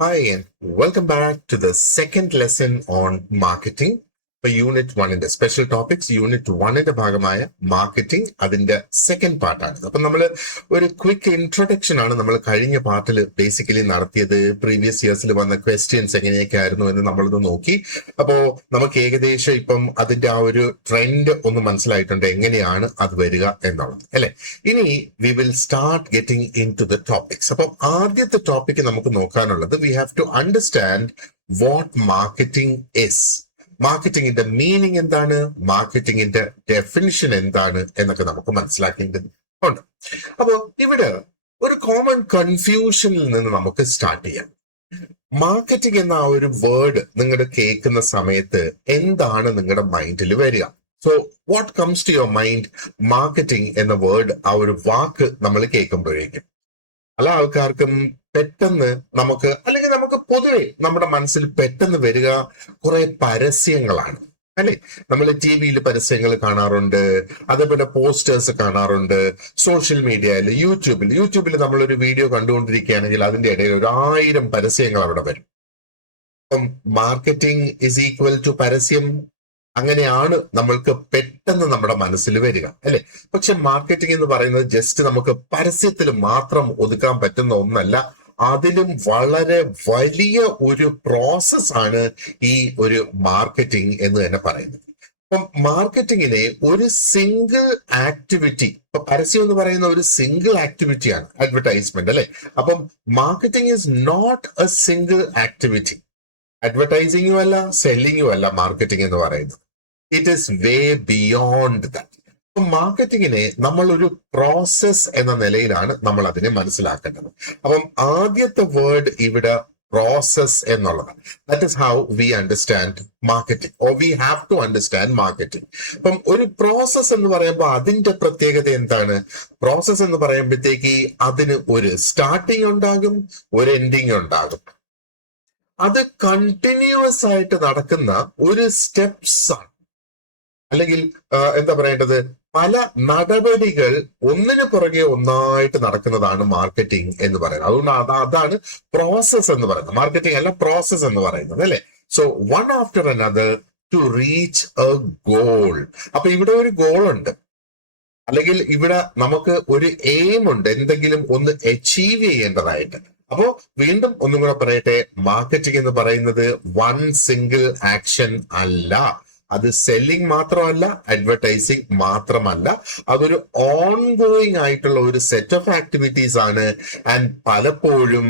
Hi, and welcome back to the second lesson on marketing. For Unit 1 special topics unit 1 ഭാഗമായ marketing അതിന്റെ second പാർട്ടാണ്. അപ്പൊ നമ്മൾ ഒരു ക്വിക്ക് ഇൻട്രൊഡക്ഷൻ ആണ് നമ്മൾ കഴിഞ്ഞ പാർട്ടിൽ ബേസിക്കലി നടത്തിയത്. പ്രീവിയസ് ഇയേഴ്സിൽ വന്ന ക്വസ്റ്റ്യൻസ് എങ്ങനെയൊക്കെ ആയിരുന്നു എന്ന് നമ്മളത് നോക്കി. അപ്പോ നമുക്ക് ഏകദേശം ഇപ്പം അതിന്റെ ആ ഒരു ട്രെൻഡ് ഒന്ന് മനസ്സിലായിട്ടുണ്ട്, എങ്ങനെയാണ് അത് വരിക എന്നുള്ളത് അല്ലെ. ഇനി we will start getting in to the topics. അപ്പൊ ആദ്യത്തെ ടോപ്പിക് നമുക്ക് നോക്കാനുള്ളത് we have to understand what marketing is. മാർക്കറ്റിംഗിന്റെ മീനിങ് എന്താണ്, മാർക്കറ്റിംഗിന്റെ ഡെഫിനിഷൻ എന്താണ് എന്നൊക്കെ നമുക്ക് മനസ്സിലാക്കേണ്ടതുണ്ട്. അപ്പോ ഇവിടെ ഒരു കോമൺ കൺഫ്യൂഷനിൽ നിന്ന് നമുക്ക് സ്റ്റാർട്ട് ചെയ്യാം. മാർക്കറ്റിംഗ് എന്ന ആ ഒരു വേർഡ് നിങ്ങൾ കേൾക്കുന്ന സമയത്ത് എന്താണ് നിങ്ങളുടെ മൈൻഡിൽ വരിക? So what comes to your mind marketing എന്ന വേർഡ്, ആ ഒരു വാക്ക് നമ്മൾ കേൾക്കുമ്പോഴേക്കും? പല ആൾക്കാർക്കും പെട്ടെന്ന് നമുക്ക് പൊതുവെ നമ്മുടെ മനസ്സിൽ പെട്ടെന്ന് വരിക കുറെ പരസ്യങ്ങളാണ് അല്ലെ. നമ്മൾ ടി വിയിൽ പരസ്യങ്ങൾ കാണാറുണ്ട്, അതേപോലെ പോസ്റ്റേഴ്സ് കാണാറുണ്ട്, സോഷ്യൽ മീഡിയയിൽ, യൂട്യൂബിൽ നമ്മളൊരു വീഡിയോ കണ്ടുകൊണ്ടിരിക്കുകയാണെങ്കിൽ അതിന്റെ ഇടയിൽ 1000 പരസ്യങ്ങൾ അവിടെ വരും. അപ്പം മാർക്കറ്റിംഗ് ഇസ് ഈക്വൽ ടു പരസ്യം, അങ്ങനെയാണ് നമ്മൾക്ക് പെട്ടെന്ന് നമ്മുടെ മനസ്സിൽ വരിക അല്ലെ. പക്ഷെ മാർക്കറ്റിംഗ് എന്ന് പറയുന്നത് ജസ്റ്റ് നമുക്ക് പരസ്യത്തിൽ മാത്രം ഒതുക്കാൻ പറ്റുന്ന ഒന്നല്ല. അതിലും വളരെ വലിയ ഒരു പ്രോസസ് ആണ് ഈ ഒരു മാർക്കറ്റിംഗ് എന്ന് തന്നെ പറയുന്നത്. അപ്പം മാർക്കറ്റിങ്ങിനെ ഒരു സിംഗിൾ ആക്ടിവിറ്റി, ഇപ്പൊ പരസ്യം എന്ന് പറയുന്ന ഒരു സിംഗിൾ ആക്ടിവിറ്റിയാണ്, അഡ്വർടൈസ്മെന്റ് അല്ലെ. അപ്പം marketing is not a single activity. അഡ്വർടൈസിങ്ങും അല്ല, സെല്ലിങ്ങും അല്ല മാർക്കറ്റിംഗ് എന്ന് പറയുന്നത്. It is way beyond that. മാർക്കറ്റിങ്ങിനെ നമ്മൾ ഒരു പ്രോസസ് എന്ന നിലയിലാണ് നമ്മൾ അതിനെ മനസ്സിലാക്കേണ്ടത്. അപ്പം ആദ്യത്തെ വേർഡ് ഇവിടെ പ്രോസസ് എന്നുള്ളതാണ്. That is how we understand marketing, or we have to understand marketing. അപ്പം ഒരു പ്രോസസ് എന്ന് പറയുമ്പോൾ അതിന്റെ പ്രത്യേകത എന്താണ്? പ്രോസസ് എന്ന് പറയുമ്പോഴത്തേക്ക് അതിന് ഒരു സ്റ്റാർട്ടിങ് ഉണ്ടാകും, ഒരു എൻഡിങ് ഉണ്ടാകും. അത് കണ്ടിന്യൂസ് ആയിട്ട് നടക്കുന്ന ഒരു സ്റ്റെപ്സ് ആണ്, അല്ലെങ്കിൽ എന്താ പറയേണ്ടത്, പല നടപടികൾ ഒന്നിനു പുറകെ ഒന്നായിട്ട് നടക്കുന്നതാണ് മാർക്കറ്റിംഗ് എന്ന് പറയുന്നത്. അതുകൊണ്ട് അതാണ് പ്രോസസ് എന്ന് പറയുന്നത്, മാർക്കറ്റിംഗ് അല്ല പ്രോസസ് എന്ന് പറയുന്നത് അല്ലെ. So one after another to reach a goal. അപ്പൊ ഇവിടെ ഒരു ഗോൾ ഉണ്ട്, അല്ലെങ്കിൽ ഇവിടെ നമുക്ക് ഒരു എയിം ഉണ്ട്, എന്തെങ്കിലും ഒന്ന് അച്ചീവ് ചെയ്യേണ്ടതായിട്ട്. അപ്പോ വീണ്ടും ഒന്നും കൂടെ പറയട്ടെ, മാർക്കറ്റിംഗ് എന്ന് പറയുന്നത് വൺ സിംഗിൾ ആക്ഷൻ അല്ല. അത് സെല്ലിംഗ് മാത്രമല്ല, അഡ്വർടൈസിങ് മാത്രമല്ല, അതൊരു ഓൺഗോയിങ് ആയിട്ടുള്ള ഒരു സെറ്റ് ഓഫ് ആക്ടിവിറ്റീസ് ആണ്. ആൻഡ് പലപ്പോഴും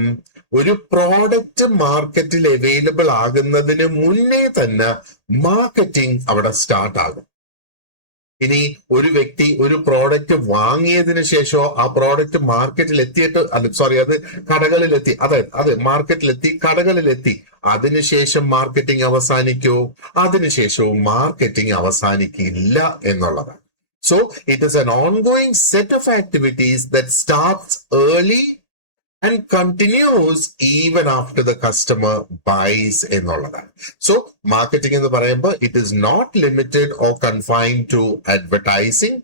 ഒരു പ്രോഡക്റ്റ് മാർക്കറ്റിൽ അവൈലബിൾ ആകുന്നതിന് മുന്നേ തന്നെ മാർക്കറ്റിംഗ് അവിടെ സ്റ്റാർട്ട് ആകും. ഇനി ഒരു വ്യക്തി ഒരു പ്രോഡക്റ്റ് വാങ്ങിയതിനു ശേഷമോ ആ പ്രോഡക്റ്റ് മാർക്കറ്റിൽ എത്തിയിട്ട് അത് കടകളിലെത്തി, അത് മാർക്കറ്റിലെത്തി, കടകളിലെത്തി, അതിനുശേഷം മാർക്കറ്റിംഗ് അവസാനിക്കോ? അതിനുശേഷവും മാർക്കറ്റിംഗ് അവസാനിക്കില്ല എന്നുള്ളതാണ്. So it is an ongoing set of activities that starts early and continues even after the customer buys എന്നുള്ളതാണ്. സോ മാർക്കറ്റിംഗ് എന്ന് പറയുമ്പോൾ it is not limited or confined to advertising.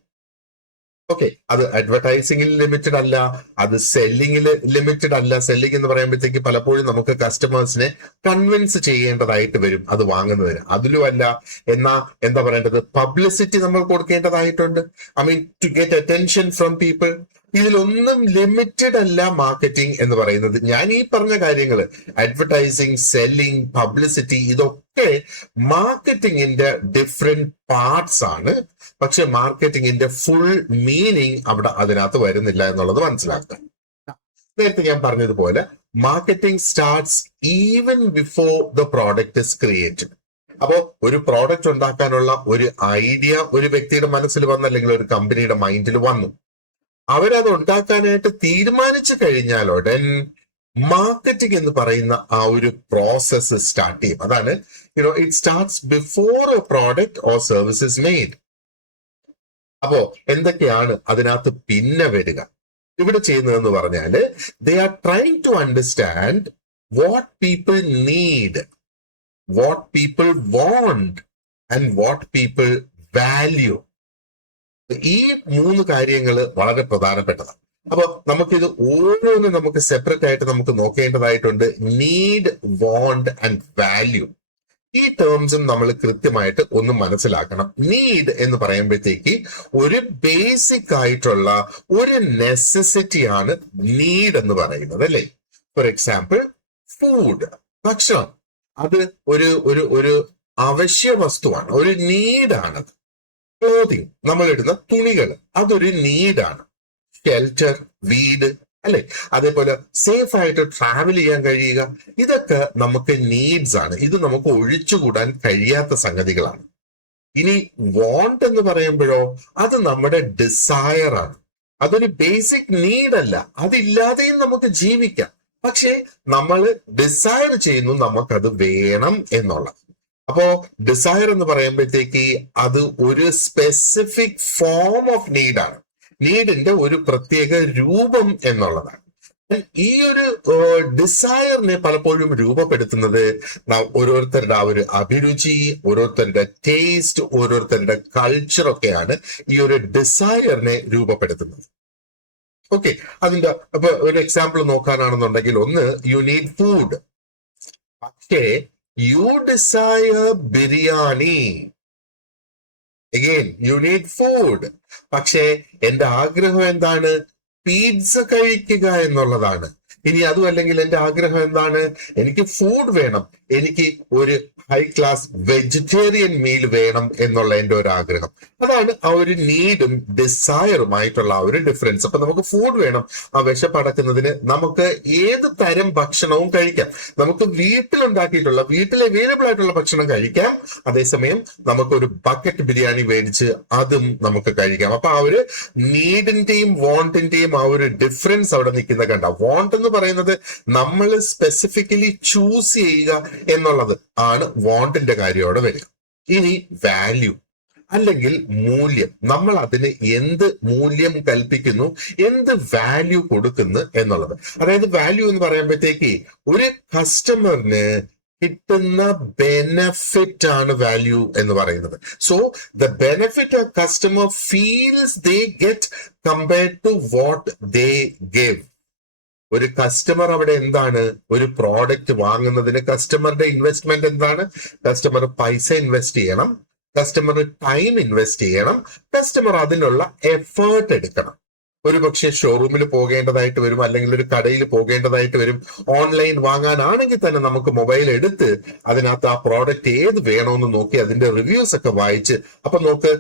Okay, അത് അഡ്വർടൈസിംഗിൽ limited അല്ല, അത് സെല്ലിംഗിൽ limited അല്ല. Selling എന്ന് പറയുമ്പോഴത്തേക്ക് പലപ്പോഴും നമുക്ക് കസ്റ്റമേഴ്സിനെ കൺവിൻസ് ചെയ്യേണ്ടതായിട്ട് വരും അത് വാങ്ങുന്നതിന്. അതിലും അല്ല, എന്നാ എന്താ പറയേണ്ടത്, പബ്ലിസിറ്റി നമ്മൾ കൊടുക്കേണ്ടതായിട്ടുണ്ട്. I mean to get attention from people. ഇതിലൊന്നും ലിമിറ്റഡ് അല്ല മാർക്കറ്റിംഗ് എന്ന് പറയുന്നത്. ഞാൻ ഈ പറഞ്ഞ കാര്യങ്ങൾ, അഡ്വർടൈസിങ്, സെല്ലിംഗ്, പബ്ലിസിറ്റി, ഇതൊക്കെ മാർക്കറ്റിംഗിന്റെ ഡിഫറെന്റ് പാർട്സ് ആണ്. പക്ഷെ മാർക്കറ്റിംഗിന്റെ ഫുൾ മീനിങ് അവിടെ അതിനകത്ത് വരുന്നില്ല എന്നുള്ളത് മനസ്സിലാക്കുക. നേരത്തെ ഞാൻ പറഞ്ഞതുപോലെ marketing starts even before the product is created. അപ്പോ ഒരു പ്രോഡക്റ്റ് ഉണ്ടാക്കാനുള്ള ഒരു ഐഡിയ ഒരു വ്യക്തിയുടെ മനസ്സിൽ വന്നു, അല്ലെങ്കിൽ ഒരു കമ്പനിയുടെ മൈൻഡിൽ വന്നു, അവരത് ഉണ്ടാക്കാനായിട്ട് തീരുമാനിച്ചു കഴിഞ്ഞാൽ ഉടൻ മാർക്കറ്റിംഗ് എന്ന് പറയുന്ന ആ ഒരു പ്രോസസ് സ്റ്റാർട്ട് ചെയ്യും. അതാണ് it starts before a product or service is made. അപ്പോ എന്തൊക്കെയാണ് അതിനകത്ത് പിന്നെ വരിക? ഇവിടെ ചെയ്യുന്നതെന്ന് പറഞ്ഞാല് they are trying to understand what people need, what people want and what people value. ഈ 3 കാര്യങ്ങൾ വളരെ പ്രധാനപ്പെട്ടതാണ്. അപ്പൊ നമുക്കിത് ഓരോന്നും നമുക്ക് സെപ്പറേറ്റ് ആയിട്ട് നമുക്ക് നോക്കേണ്ടതായിട്ടുണ്ട്. നീഡ്, വോണ്ട് ആൻഡ് വാല്യൂ, ഈ ടേംസും നമ്മൾ കൃത്യമായിട്ട് ഒന്ന് മനസ്സിലാക്കണം. നീഡ് എന്ന് പറയുമ്പോഴത്തേക്ക് ഒരു ബേസിക് ആയിട്ടുള്ള ഒരു നെസസിറ്റി ആണ് നീഡ് എന്ന് പറയുന്നത്, അല്ലേ? ഫോർ എക്സാമ്പിൾ ഫുഡ്, ഭക്ഷണം, അത് ഒരു ഒരു ഒരു അവശ്യ വസ്തുവാണ്, ഒരു നീഡാണത്. ക്ലോതിങ്, നമ്മൾ ഇടുന്ന തുണികൾ, അതൊരു നീഡാണ്. ഷെൽട്ടർ, വീട്, അല്ലെ? അതേപോലെ സേഫ് ആയിട്ട് ട്രാവൽ ചെയ്യാൻ കഴിയുക, ഇതൊക്കെ നമുക്ക് നീഡ്സ് ആണ്. ഇത് നമുക്ക് ഒഴിച്ചുകൂടാൻ കഴിയാത്ത സംഗതികളാണ്. ഇനി വോണ്ട് എന്ന് പറയുമ്പോഴോ അത് നമ്മുടെ ഡിസയർ ആണ്. അതൊരു ബേസിക് നീഡ് അല്ല, അതില്ലാതെയും നമുക്ക് ജീവിക്കാം. പക്ഷേ നമ്മൾ ഡിസയർ ചെയ്യുന്നു നമുക്കത് വേണം എന്നുള്ളത്. അപ്പോ ഡിസയർ എന്ന് പറയുമ്പോഴത്തേക്ക് അത് ഒരു സ്പെസിഫിക് ഫോം ഓഫ് നീഡാണ്, നീഡിന്റെ ഒരു പ്രത്യേക രൂപം എന്നുള്ളതാണ്. ഈ ഒരു ഡിസയറിനെ പലപ്പോഴും രൂപപ്പെടുത്തുന്നത് ഓരോരുത്തരുടെ ആ ഒരു അഭിരുചി, ഓരോരുത്തരുടെ ടേസ്റ്റ്, ഓരോരുത്തരുടെ കൾച്ചർ ഒക്കെയാണ് ഈ ഒരു ഡിസയറിനെ രൂപപ്പെടുത്തുന്നത്. ഓക്കെ, അതിന്റെ അപ്പൊ ഒരു എക്സാമ്പിൾ നോക്കാനാണെന്നുണ്ടെങ്കിൽ, ഒന്ന്, യു നീഡ് ഫുഡ്, പക്ഷേ you desire biryani. Again, you need food, പക്ഷേ എന്റെ ആഗ്രഹം എന്താണ്? പിസ്സ കഴിക്കുക എന്നുള്ളതാണ്. ഇനി അതും അല്ലെങ്കിൽ എന്റെ ആഗ്രഹം എന്താണ്? എനിക്ക് ഫുഡ് വേണം, എനിക്ക് ഒരു ഹൈ ക്ലാസ് വെജിറ്റേറിയൻ മീൽ വേണം എന്നുള്ള എന്റെ ഒരു ആഗ്രഹം. അതാണ് ആ ഒരു നീഡും ഡിസയറുമായിട്ടുള്ള ആ ഒരു ഡിഫറൻസ്. അപ്പൊ നമുക്ക് ഫുഡ് വേണം, ആ വിശപ്പടക്കുന്നതിന് നമുക്ക് ഏത് തരം ഭക്ഷണവും കഴിക്കാം. നമുക്ക് വീട്ടിലുണ്ടാക്കിയിട്ടുള്ള, വീട്ടിൽ അവൈലബിൾ ആയിട്ടുള്ള ഭക്ഷണം കഴിക്കാം. അതേസമയം നമുക്ക് ഒരു ബക്കറ്റ് ബിരിയാണി മേടിച്ച് അതും നമുക്ക് കഴിക്കാം. അപ്പൊ ആ ഒരു നീഡിന്റെയും വോണ്ടിന്റെയും ആ ഒരു ഡിഫറൻസ് അവിടെ നിൽക്കുന്ന കണ്ട. വോണ്ട് എന്ന് പറയുന്നത് നമ്മൾ സ്പെസിഫിക്കലി ചൂസ് ചെയ്യുക എന്നുള്ളത് ആണ് വോണ്ടിന്റെ കാര്യം അവിടെ വരിക. ഇനി വാല്യൂ അല്ലെങ്കിൽ മൂല്യം, നമ്മൾ അതിന് എന്ത് മൂല്യം കൽപ്പിക്കുന്നു, എന്ത് വാല്യൂ കൊടുക്കുന്നു എന്നുള്ളത്. അതായത് വാല്യൂ എന്ന് പറയുമ്പോഴത്തേക്ക് ഒരു കസ്റ്റമറിന് കിട്ടുന്ന ബെനഫിറ്റ് ആണ് വാല്യൂ എന്ന് പറയുന്നത്. So the benefit a customer feels they get compared to what they give. ഒരു കസ്റ്റമർ അവിടെ എന്താണ്? ഒരു പ്രോഡക്റ്റ് വാങ്ങുന്നതിന് കസ്റ്റമറുടെ ഇൻവെസ്റ്റ്മെന്റ് എന്താണ്? കസ്റ്റമർ പൈസ ഇൻവെസ്റ്റ് ചെയ്യണം, കസ്റ്റമർ ടൈം ഇൻവെസ്റ്റ് ചെയ്യണം, കസ്റ്റമർ അതിനുള്ള എഫേർട്ട് എടുക്കണം. ഒരു പക്ഷേ ഷോറൂമിൽ പോകേണ്ടതായിട്ട് വരും, അല്ലെങ്കിൽ ഒരു കടയിൽ പോകേണ്ടതായിട്ട് വരും. ഓൺലൈൻ വാങ്ങാനാണെങ്കിൽ തന്നെ നമുക്ക് മൊബൈൽ എടുത്ത് അതിനകത്ത് ആ പ്രോഡക്റ്റ് ഏത് വേണമെന്ന് നോക്കി അതിന്റെ റിവ്യൂസ് ഒക്കെ വായിച്ച്, അപ്പൊ നോക്ക്,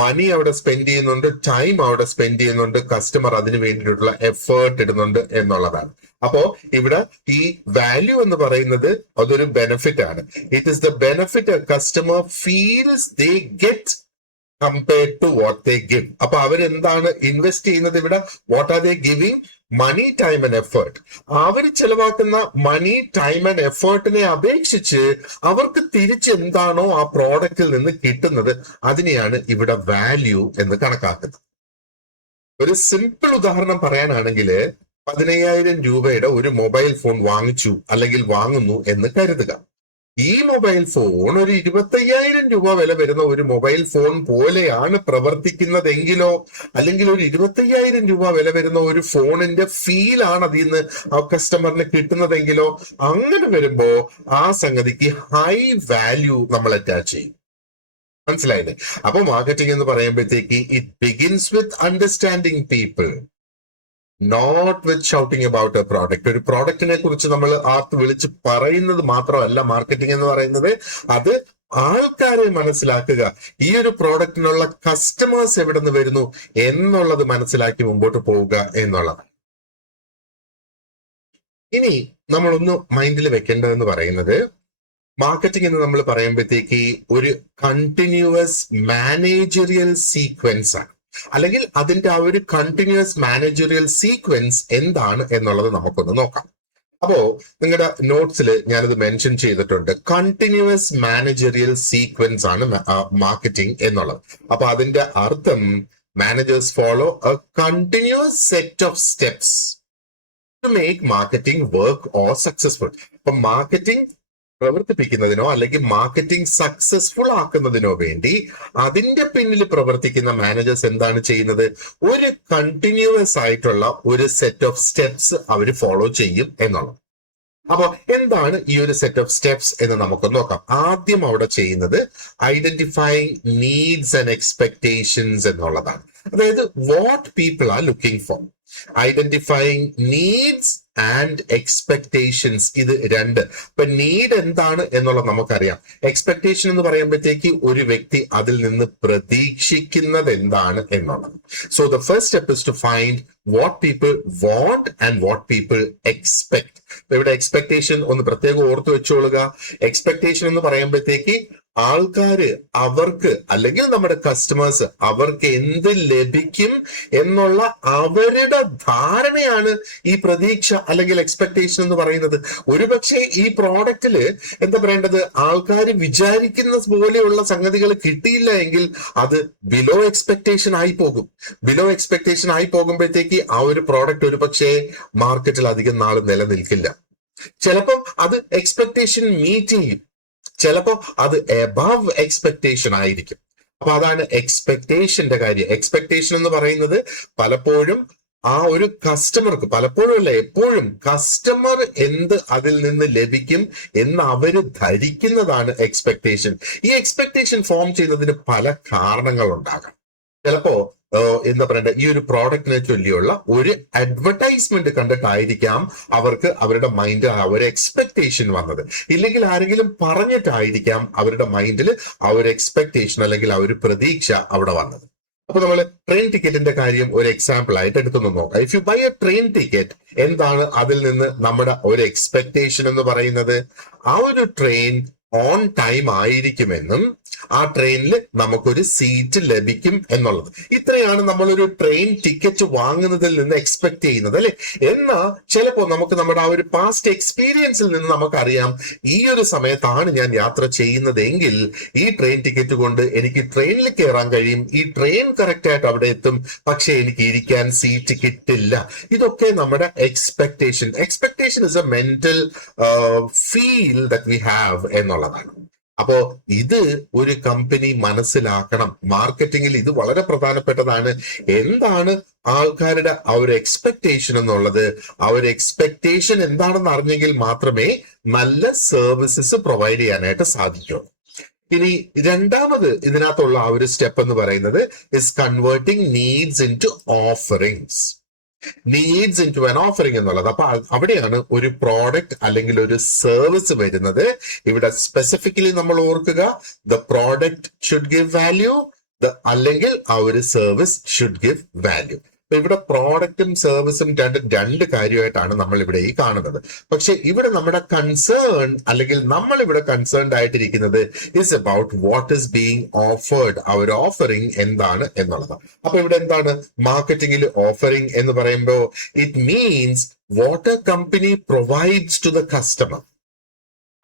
മണി അവിടെ സ്പെൻഡ് ചെയ്യുന്നുണ്ട്, ടൈം അവിടെ സ്പെൻഡ് ചെയ്യുന്നുണ്ട്, കസ്റ്റമർ അതിന് വേണ്ടിയിട്ടുള്ള എഫേർട്ട് ഇടുന്നുണ്ട് എന്നുള്ളതാണ്. അപ്പോ ഇവിടെ ഈ വാല്യൂ എന്ന് പറയുന്നത് അതൊരു ബെനിഫിറ്റ് ആണ്. It is the benefit customer feels they get compared to what they give. അപ്പൊ അവരെന്താണ് ഇൻവെസ്റ്റ് ചെയ്യുന്നത് ഇവിടെ? What are they giving? Money, time and effort. അവർ ചെലവാക്കുന്ന മണി, ടൈം ആൻഡ് എഫേർട്ടിനെ അപേക്ഷിച്ച് അവർക്ക് തിരിച്ച് എന്താണോ ആ പ്രോഡക്റ്റിൽ നിന്ന് കിട്ടുന്നത്, അതിനെയാണ് ഇവിടെ വാല്യൂ എന്ന് കണക്കാക്കുന്നത്. ഒരു സിമ്പിൾ ഉദാഹരണം പറയാനാണെങ്കിൽ, 15,000 രൂപയുടെ ഒരു മൊബൈൽ ഫോൺ വാങ്ങിച്ചു അല്ലെങ്കിൽ വാങ്ങുന്നു എന്ന് കരുതുക. ഈ മൊബൈൽ ഫോൺ ഒരു 25,000 രൂപ വില വരുന്ന ഒരു മൊബൈൽ ഫോൺ പോലെയാണ് പ്രവർത്തിക്കുന്നതെങ്കിലോ, അല്ലെങ്കിൽ ഒരു 25,000 രൂപ വില വരുന്ന ഒരു ഫോണിന്റെ ഫീൽ ആണ് അതിൽ നിന്ന് ആ കസ്റ്റമറിന് കിട്ടുന്നതെങ്കിലോ, അങ്ങനെ വരുമ്പോ ആ സംഗതിക്ക് ഹൈ വാല്യൂ നമ്മൾ അറ്റാച്ച് ചെയ്യും. മനസ്സിലായില്ലേ? അപ്പൊ മാർക്കറ്റിംഗ് എന്ന് പറയുമ്പോഴത്തേക്ക് it begins with understanding people, not with shouting about a product. ഒരു പ്രോഡക്റ്റിനെ കുറിച്ച് നമ്മൾ ആർത്ത് വിളിച്ച് പറയുന്നത് മാത്രമല്ല മാർക്കറ്റിംഗ് എന്ന് പറയുന്നത്. അത് ആൾക്കാരെ മനസ്സിലാക്കുക, ഈ ഒരു പ്രോഡക്റ്റിനുള്ള കസ്റ്റമേഴ്സ് എവിടെ നിന്ന് വരുന്നു എന്നുള്ളത് മനസ്സിലാക്കി മുമ്പോട്ട് പോവുക എന്നുള്ളത്. ഇനി നമ്മളൊന്ന് മൈൻഡിൽ വെക്കേണ്ടതെന്ന് പറയുന്നത്, മാർക്കറ്റിംഗ് എന്ന് നമ്മൾ പറയുമ്പോഴത്തേക്ക് ഒരു കണ്ടിന്യൂവസ് മാനേജറിയൽ സീക്വൻസ് ആണ്. അല്ലെങ്കിൽ അതിന്റെ ആ ഒരു കണ്ടിന്യൂസ് മാനേജറിയൽ സീക്വൻസ് എന്താണ് എന്നുള്ളത് നമുക്കൊന്ന് നോക്കാം. അപ്പോ നിങ്ങളുടെ നോട്ട്സിൽ ഞാനത് മെൻഷൻ ചെയ്തിട്ടുണ്ട്. കണ്ടിന്യൂസ് മാനേജറിയൽ സീക്വൻസ് ആണ് മാർക്കറ്റിംഗ് എന്നുള്ളത്. അപ്പൊ അതിന്റെ അർത്ഥം, managers follow a continuous set of steps to make marketing work or successful. അപ്പൊ മാർക്കറ്റിംഗ് പ്രവർത്തിപ്പിക്കുന്നതിനോ അല്ലെങ്കിൽ മാർക്കറ്റിംഗ് സക്സസ്ഫുൾ ആക്കുന്നതിനോ വേണ്ടി അതിന്റെ പിന്നിൽ പ്രവർത്തിക്കുന്ന മാനേജേഴ്സ് എന്താണ് ചെയ്യുന്നത്? ഒരു കണ്ടിന്യൂസ് ആയിട്ടുള്ള ഒരു സെറ്റ് ഓഫ് സ്റ്റെപ്സ് അവർ ഫോളോ ചെയ്യും എന്നുള്ളത്. അപ്പൊ എന്താണ് ഈ ഒരു സെറ്റ് ഓഫ് സ്റ്റെപ്സ് എന്ന് നമുക്ക് നോക്കാം. ആദ്യം അവിടെ ചെയ്യുന്നത് ഐഡന്റിഫൈങ് നീഡ്സ് ആൻഡ് എക്സ്പെക്ടേഷൻസ് എന്നുള്ളതാണ്. അതായത് what people are looking for. Identifying needs and expectations, ഇത് രണ്ട്. ഇപ്പൊ നീഡ് എന്താണ് എന്നുള്ളത് നമുക്കറിയാം. എക്സ്പെക്ടേഷൻ എന്ന് പറയുമ്പോഴത്തേക്ക് ഒരു വ്യക്തി അതിൽ നിന്ന് പ്രതീക്ഷിക്കുന്നത് എന്താണ് എന്നുള്ളത്. So the first step is to find what people want and what people expect. ഇവിടെ എക്സ്പെക്ടേഷൻ ഒന്ന് പ്രത്യേകം ഓർത്തു വെച്ചോളുക. എക്സ്പെക്ടേഷൻ എന്ന് പറയുമ്പോഴത്തേക്ക് ആൾക്കാര് അവർക്ക് അല്ലെങ്കിൽ നമ്മുടെ കസ്റ്റമേഴ്സ് അവർക്ക് എന്ത് ലഭിക്കും എന്നുള്ള അവരുടെ ധാരണയാണ് ഈ പ്രതീക്ഷ അല്ലെങ്കിൽ എക്സ്പെക്ടേഷൻ എന്ന് പറയുന്നത്. ഒരുപക്ഷെ ഈ പ്രോഡക്റ്റില് എന്താ പറയേണ്ടത്, ആൾക്കാർ വിചാരിക്കുന്ന പോലെയുള്ള സംഗതികൾ കിട്ടിയില്ല എങ്കിൽ അത് ബിലോ എക്സ്പെക്ടേഷൻ ആയി പോകും. ബിലോ എക്സ്പെക്ടേഷൻ ആയി പോകുമ്പോഴത്തേക്ക് ആ ഒരു പ്രോഡക്റ്റ് ഒരുപക്ഷെ മാർക്കറ്റിൽ അധികം നാൾ നിലനിൽക്കില്ല. ചിലപ്പം അത് എക്സ്പെക്ടേഷൻ മീറ്റ് ചെയ്യും, ചിലപ്പോൾ അത് എബവ് എക്സ്പെക്ടേഷൻ ആയിരിക്കും. അപ്പൊ അതാണ് എക്സ്പെക്ടേഷന്റെ കാര്യം. എക്സ്പെക്ടേഷൻ എന്ന് പറയുന്നത് പലപ്പോഴും ആ ഒരു കസ്റ്റമർക്ക്, പലപ്പോഴും അല്ല എപ്പോഴും കസ്റ്റമർ എന്ത് അതിൽ നിന്ന് ലഭിക്കും എന്ന് അവര് ധരിക്കുന്നതാണ് എക്സ്പെക്ടേഷൻ. ഈ എക്സ്പെക്ടേഷൻ ഫോം ചെയ്യുന്നതിന് പല കാരണങ്ങൾ ഉണ്ടാകാം. ചിലപ്പോ എന്താ പറയണ്ടേ, ഈ ഒരു പ്രോഡക്റ്റിനെ ചൊല്ലിയുള്ള ഒരു അഡ്വർടൈസ്മെന്റ് കണ്ടിട്ടായിരിക്കാം അവർക്ക് അവരുടെ മൈൻഡിൽ ആ ഒരു എക്സ്പെക്ടേഷൻ വന്നത്. ഇല്ലെങ്കിൽ ആരെങ്കിലും പറഞ്ഞിട്ടായിരിക്കാം അവരുടെ മൈൻഡിൽ ആ ഒരു എക്സ്പെക്ടേഷൻ അല്ലെങ്കിൽ ആ ഒരു പ്രതീക്ഷ അവിടെ വന്നത്. അപ്പൊ നമ്മൾ ട്രെയിൻ ടിക്കറ്റിന്റെ കാര്യം ഒരു എക്സാമ്പിൾ ആയിട്ട് എടുത്തൊന്ന് നോക്കാം. If you buy a train ticket, എന്താണ് അതിൽ നിന്ന് നമ്മുടെ ഒരു എക്സ്പെക്ടേഷൻ എന്ന് പറയുന്നത്? ആ ഒരു ട്രെയിൻ ഓൺ ടൈം ആയിരിക്കുമെന്നും ആ ട്രെയിനിൽ നമുക്കൊരു സീറ്റ് ലഭിക്കും എന്നുള്ളത്. ഇത്രയാണ് നമ്മളൊരു ട്രെയിൻ ടിക്കറ്റ് വാങ്ങുന്നതിൽ നിന്ന് എക്സ്പെക്ട് ചെയ്യുന്നത്, അല്ലെ? എന്നാൽ ചിലപ്പോൾ നമുക്ക് നമ്മുടെ ആ ഒരു പാസ്റ്റ് എക്സ്പീരിയൻസിൽ നിന്ന് നമുക്കറിയാം ഈ ഒരു സമയത്താണ് ഞാൻ യാത്ര ചെയ്യുന്നതെങ്കിൽ ഈ ട്രെയിൻ ടിക്കറ്റ് കൊണ്ട് എനിക്ക് ട്രെയിനിൽ കയറാൻ കഴിയും, ഈ ട്രെയിൻ കറക്റ്റ് ആയിട്ട് അവിടെ എത്തും, പക്ഷെ എനിക്ക് ഇരിക്കാൻ സീറ്റ് കിട്ടില്ല. ഇതൊക്കെ നമ്മുടെ expectation. Expectation is A mental feel that we have എന്നുള്ളതാണ്. അപ്പോ ഇത് ഒരു കമ്പനി മനസ്സിലാക്കണം. മാർക്കറ്റിംഗിൽ ഇത് വളരെ പ്രധാനപ്പെട്ടതാണ്. എന്താണ് ആൾക്കാരുടെ ആ ഒരു എക്സ്പെക്ടേഷൻ എന്നുള്ളത്? ആ ഒരു എക്സ്പെക്ടേഷൻ എന്താണെന്ന് അറിഞ്ഞെങ്കിൽ മാത്രമേ നല്ല സർവീസസ് പ്രൊവൈഡ് ചെയ്യാനായിട്ട് സാധിക്കൂ. ഇനി രണ്ടാമത് ഇതിനകത്തുള്ള ആ ഒരു സ്റ്റെപ്പ് എന്ന് പറയുന്നത് is converting needs into offerings. Needs into an offering എന്നുള്ളത്. അപ്പൊ അവിടെയാണ് ഒരു പ്രോഡക്റ്റ് അല്ലെങ്കിൽ ഒരു സർവീസ് വരുന്നത്. ഇവിടെ സ്പെസിഫിക്കലി നമ്മൾ ഓർക്കുക, the product should give value, അല്ലെങ്കിൽ ആ ഒരു സർവീസ് ഷുഡ് ഗിവ് വാല്യൂ. അപ്പൊ ഇവിടെ പ്രോഡക്റ്റും സർവീസും രണ്ട് കാര്യമായിട്ടാണ് നമ്മൾ ഇവിടെ ഈ കാണുന്നത്. പക്ഷെ ഇവിടെ നമ്മുടെ കൺസേൺ അല്ലെങ്കിൽ നമ്മൾ ഇവിടെ കൺസേൺഡ് ആയിട്ടിരിക്കുന്നത് is about what is being offered. ആ ഒരു ഓഫറിംഗ് എന്താണ് എന്നുള്ളത്. അപ്പൊ ഇവിടെ എന്താണ് മാർക്കറ്റിംഗിൽ ഓഫറിംഗ് എന്ന് പറയുമ്പോൾ it means what a company provides to the customer.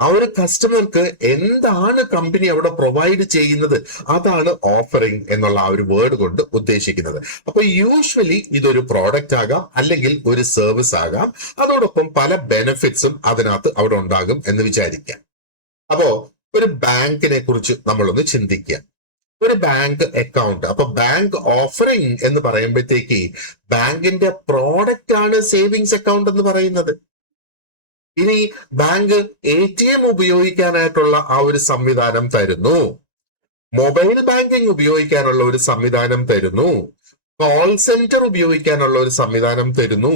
ആ ഒരു കസ്റ്റമർക്ക് എന്താണ് കമ്പനി അവിടെ പ്രൊവൈഡ് ചെയ്യുന്നത്, അതാണ് ഓഫറിംഗ് എന്നുള്ള ആ ഒരു വേർഡ് കൊണ്ട് ഉദ്ദേശിക്കുന്നത്. അപ്പൊ യൂഷ്വലി ഇതൊരു പ്രോഡക്റ്റ് ആകാം അല്ലെങ്കിൽ ഒരു സർവീസ് ആകാം. അതോടൊപ്പം പല ബെനിഫിറ്റ്സും അതിനകത്ത് അവിടെ ഉണ്ടാകും എന്ന് വിചാരിക്കാം. അപ്പോ ഒരു ബാങ്കിനെ കുറിച്ച് നമ്മളൊന്ന് ചിന്തിക്കുക. ഒരു ബാങ്ക് അക്കൗണ്ട്. അപ്പൊ ബാങ്ക് ഓഫറിംഗ് എന്ന് പറയുമ്പോഴത്തേക്ക് ബാങ്കിന്റെ പ്രോഡക്റ്റ് ആണ് സേവിങ്സ് അക്കൗണ്ട് എന്ന് പറയുന്നത്. ഇനി ബാങ്ക് ATM ഉപയോഗിക്കാനായിട്ടുള്ള ആ ഒരു സംവിധാനം തരുന്നു, മൊബൈൽ ബാങ്കിങ് ഉപയോഗിക്കാനുള്ള ഒരു സംവിധാനം തരുന്നു, കോൾ സെന്റർ ഉപയോഗിക്കാനുള്ള ഒരു സംവിധാനം തരുന്നു,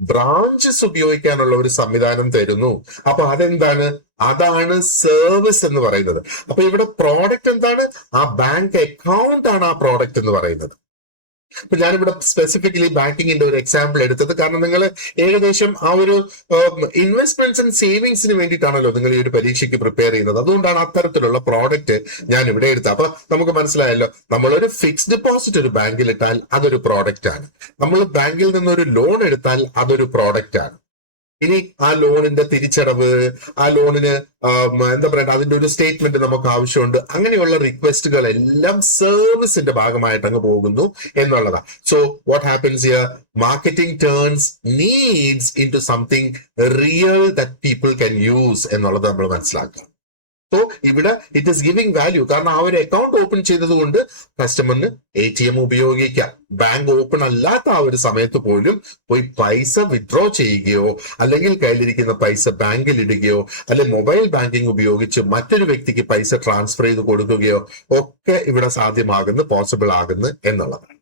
ബ്രാഞ്ചസ് ഉപയോഗിക്കാനുള്ള ഒരു സംവിധാനം തരുന്നു. അപ്പൊ അതെന്താണ്? അതാണ് സർവീസ് എന്ന് പറയുന്നത്. അപ്പൊ ഇവിടെ പ്രോഡക്റ്റ് എന്താണ്? ആ ബാങ്ക് അക്കൗണ്ട് ആണ് ആ പ്രോഡക്റ്റ് എന്ന് പറയുന്നത്. ഇപ്പൊ ഞാനിവിടെ സ്പെസിഫിക്കലി ബാങ്കിങ്ങിന്റെ ഒരു എക്സാമ്പിൾ എടുത്തത് കാരണം നിങ്ങൾ ഏകദേശം ആ ഒരു ഇൻവെസ്റ്റ്മെന്റ്സ് ആൻഡ് സേവിങ്സിന് വേണ്ടിയിട്ടാണല്ലോ നിങ്ങൾ ഈ ഒരു പരീക്ഷയ്ക്ക് പ്രിപ്പയർ ചെയ്യുന്നത്. അതുകൊണ്ടാണ് അത്തരത്തിലുള്ള പ്രോഡക്റ്റ് ഞാൻ ഇവിടെ എടുത്തത്. അപ്പൊ നമുക്ക് മനസ്സിലായല്ലോ, നമ്മളൊരു ഫിക്സ്ഡ് ഡെപ്പോസിറ്റ് ഒരു ബാങ്കിൽ ഇട്ടാൽ അതൊരു പ്രോഡക്റ്റ് ആണ്. നമ്മൾ ബാങ്കിൽ നിന്നൊരു ലോൺ എടുത്താൽ അതൊരു പ്രോഡക്റ്റ് ആണ്. ഇനി ആ ലോണിന്റെ തിരിച്ചടവ്, ആ ലോണിന് എന്താ പറയുക, അതിന്റെ ഒരു സ്റ്റേറ്റ്മെന്റ് നമുക്ക് ആവശ്യമുണ്ട്. അങ്ങനെയുള്ള റിക്വസ്റ്റുകൾ എല്ലാം സർവീസിന്റെ ഭാഗമായിട്ട് അങ്ങ് പോകുന്നു എന്നുള്ളതാണ്. So what happens here, marketing turns needs into something real that people can use എന്നുള്ളത് നമ്മൾ മനസ്സിലാക്കുക. സോ ഇവിടെ ഇറ്റ് ഇസ് ഗിവിംഗ് വാല്യൂ. കാരണം ആ ഒരു അക്കൗണ്ട് ഓപ്പൺ ചെയ്തത് കൊണ്ട് കസ്റ്റമറിന് ATM ഉപയോഗിക്കാം. ബാങ്ക് ഓപ്പൺ അല്ലാത്ത ആ ഒരു സമയത്ത് പോലും പോയി പൈസ വിഡ്രോ ചെയ്യുകയോ അല്ലെങ്കിൽ കയ്യിലിരിക്കുന്ന പൈസ ബാങ്കിൽ ഇടുകയോ അല്ലെ മൊബൈൽ ബാങ്കിങ് ഉപയോഗിച്ച് മറ്റൊരു വ്യക്തിക്ക് പൈസ ട്രാൻസ്ഫർ ചെയ്ത് കൊടുക്കുകയോ ഒക്കെ ഇവിടെ സാധ്യമാകുന്നു, പോസിബിൾ ആകുന്നു എന്നുള്ളതാണ്.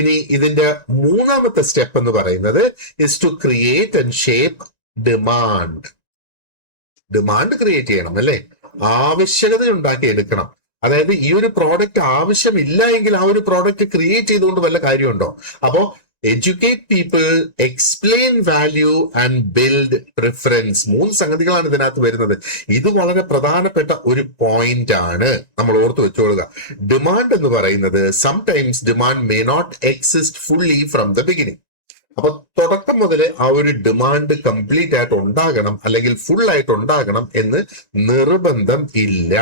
ഇനി ഇതിന്റെ മൂന്നാമത്തെ സ്റ്റെപ്പ് എന്ന് പറയുന്നത് is to create and shape demand. Demand create ചെയ്യണം അല്ലെ, ആവശ്യകത ഉണ്ടാക്കി എടുക്കണം. അതായത് ഈ ഒരു പ്രോഡക്റ്റ് ആവശ്യമില്ല എങ്കിൽ ആ ഒരു പ്രോഡക്റ്റ് ക്രിയേറ്റ് ചെയ്തുകൊണ്ട് വല്ല കാര്യമുണ്ടോ? അപ്പോ educate people, explain value and build preference. 3 സംഗതികളാണ് ഇതിനകത്ത് വരുന്നത്. ഇത് വളരെ പ്രധാനപ്പെട്ട ഒരു പോയിന്റ് ആണ്, നമ്മൾ ഓർത്ത് വെച്ചോളുക. ഡിമാൻഡ് എന്ന് പറയുന്നത് sometimes demand may not exist fully from the beginning. അപ്പൊ തുടക്കം മുതൽ ആ ഒരു ഡിമാൻഡ് കംപ്ലീറ്റ് ആയിട്ട് ഉണ്ടാകണം അല്ലെങ്കിൽ ഫുൾ ആയിട്ട് ഉണ്ടാകണം എന്ന് നിർബന്ധം ഇല്ല.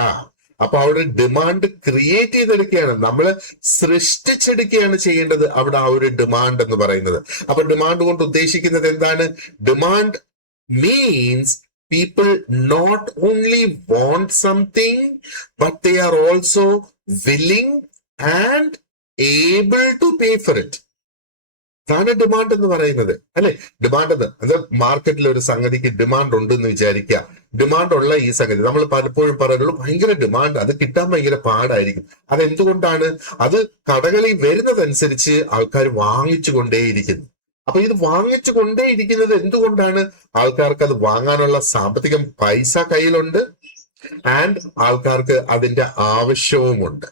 അപ്പൊ അവിടെ ഡിമാൻഡ് ക്രിയേറ്റ് ചെയ്തെടുക്കുകയാണ്, നമ്മൾ സൃഷ്ടിച്ചെടുക്കുകയാണ് ചെയ്യേണ്ടത് അവിടെ ആ ഒരു ഡിമാൻഡ് എന്ന് പറയുന്നത്. അപ്പൊ ഡിമാൻഡ് കൊണ്ട് ഉദ്ദേശിക്കുന്നത് എന്താണ്? Demand means people not only want something but they are also willing and able to pay for it. അതാണ് ഡിമാൻഡ് എന്ന് പറയുന്നത് അല്ലെ. ഡിമാൻഡ് അത് മാർക്കറ്റിൽ ഒരു സംഗതിക്ക് ഡിമാൻഡ് ഉണ്ട് എന്ന് വിചാരിക്കുക. ഡിമാൻഡ് ഉള്ള ഈ സംഗതി നമ്മൾ പലപ്പോഴും പറയുള്ളൂ ഭയങ്കര ഡിമാൻഡ്, അത് കിട്ടാൻ ഭയങ്കര പാടായിരിക്കും. അതെന്തുകൊണ്ടാണ്? അത് കടകളിൽ വരുന്നതനുസരിച്ച് ആൾക്കാർ വാങ്ങിച്ചു കൊണ്ടേയിരിക്കുന്നു. അപ്പൊ ഇത് വാങ്ങിച്ചു കൊണ്ടേയിരിക്കുന്നത് എന്തുകൊണ്ടാണ്? ആൾക്കാർക്ക് അത് വാങ്ങാനുള്ള സാമ്പത്തികം പൈസ കയ്യിലുണ്ട് ആൻഡ് ആൾക്കാർക്ക് അതിന്റെ ആവശ്യവുമുണ്ട്.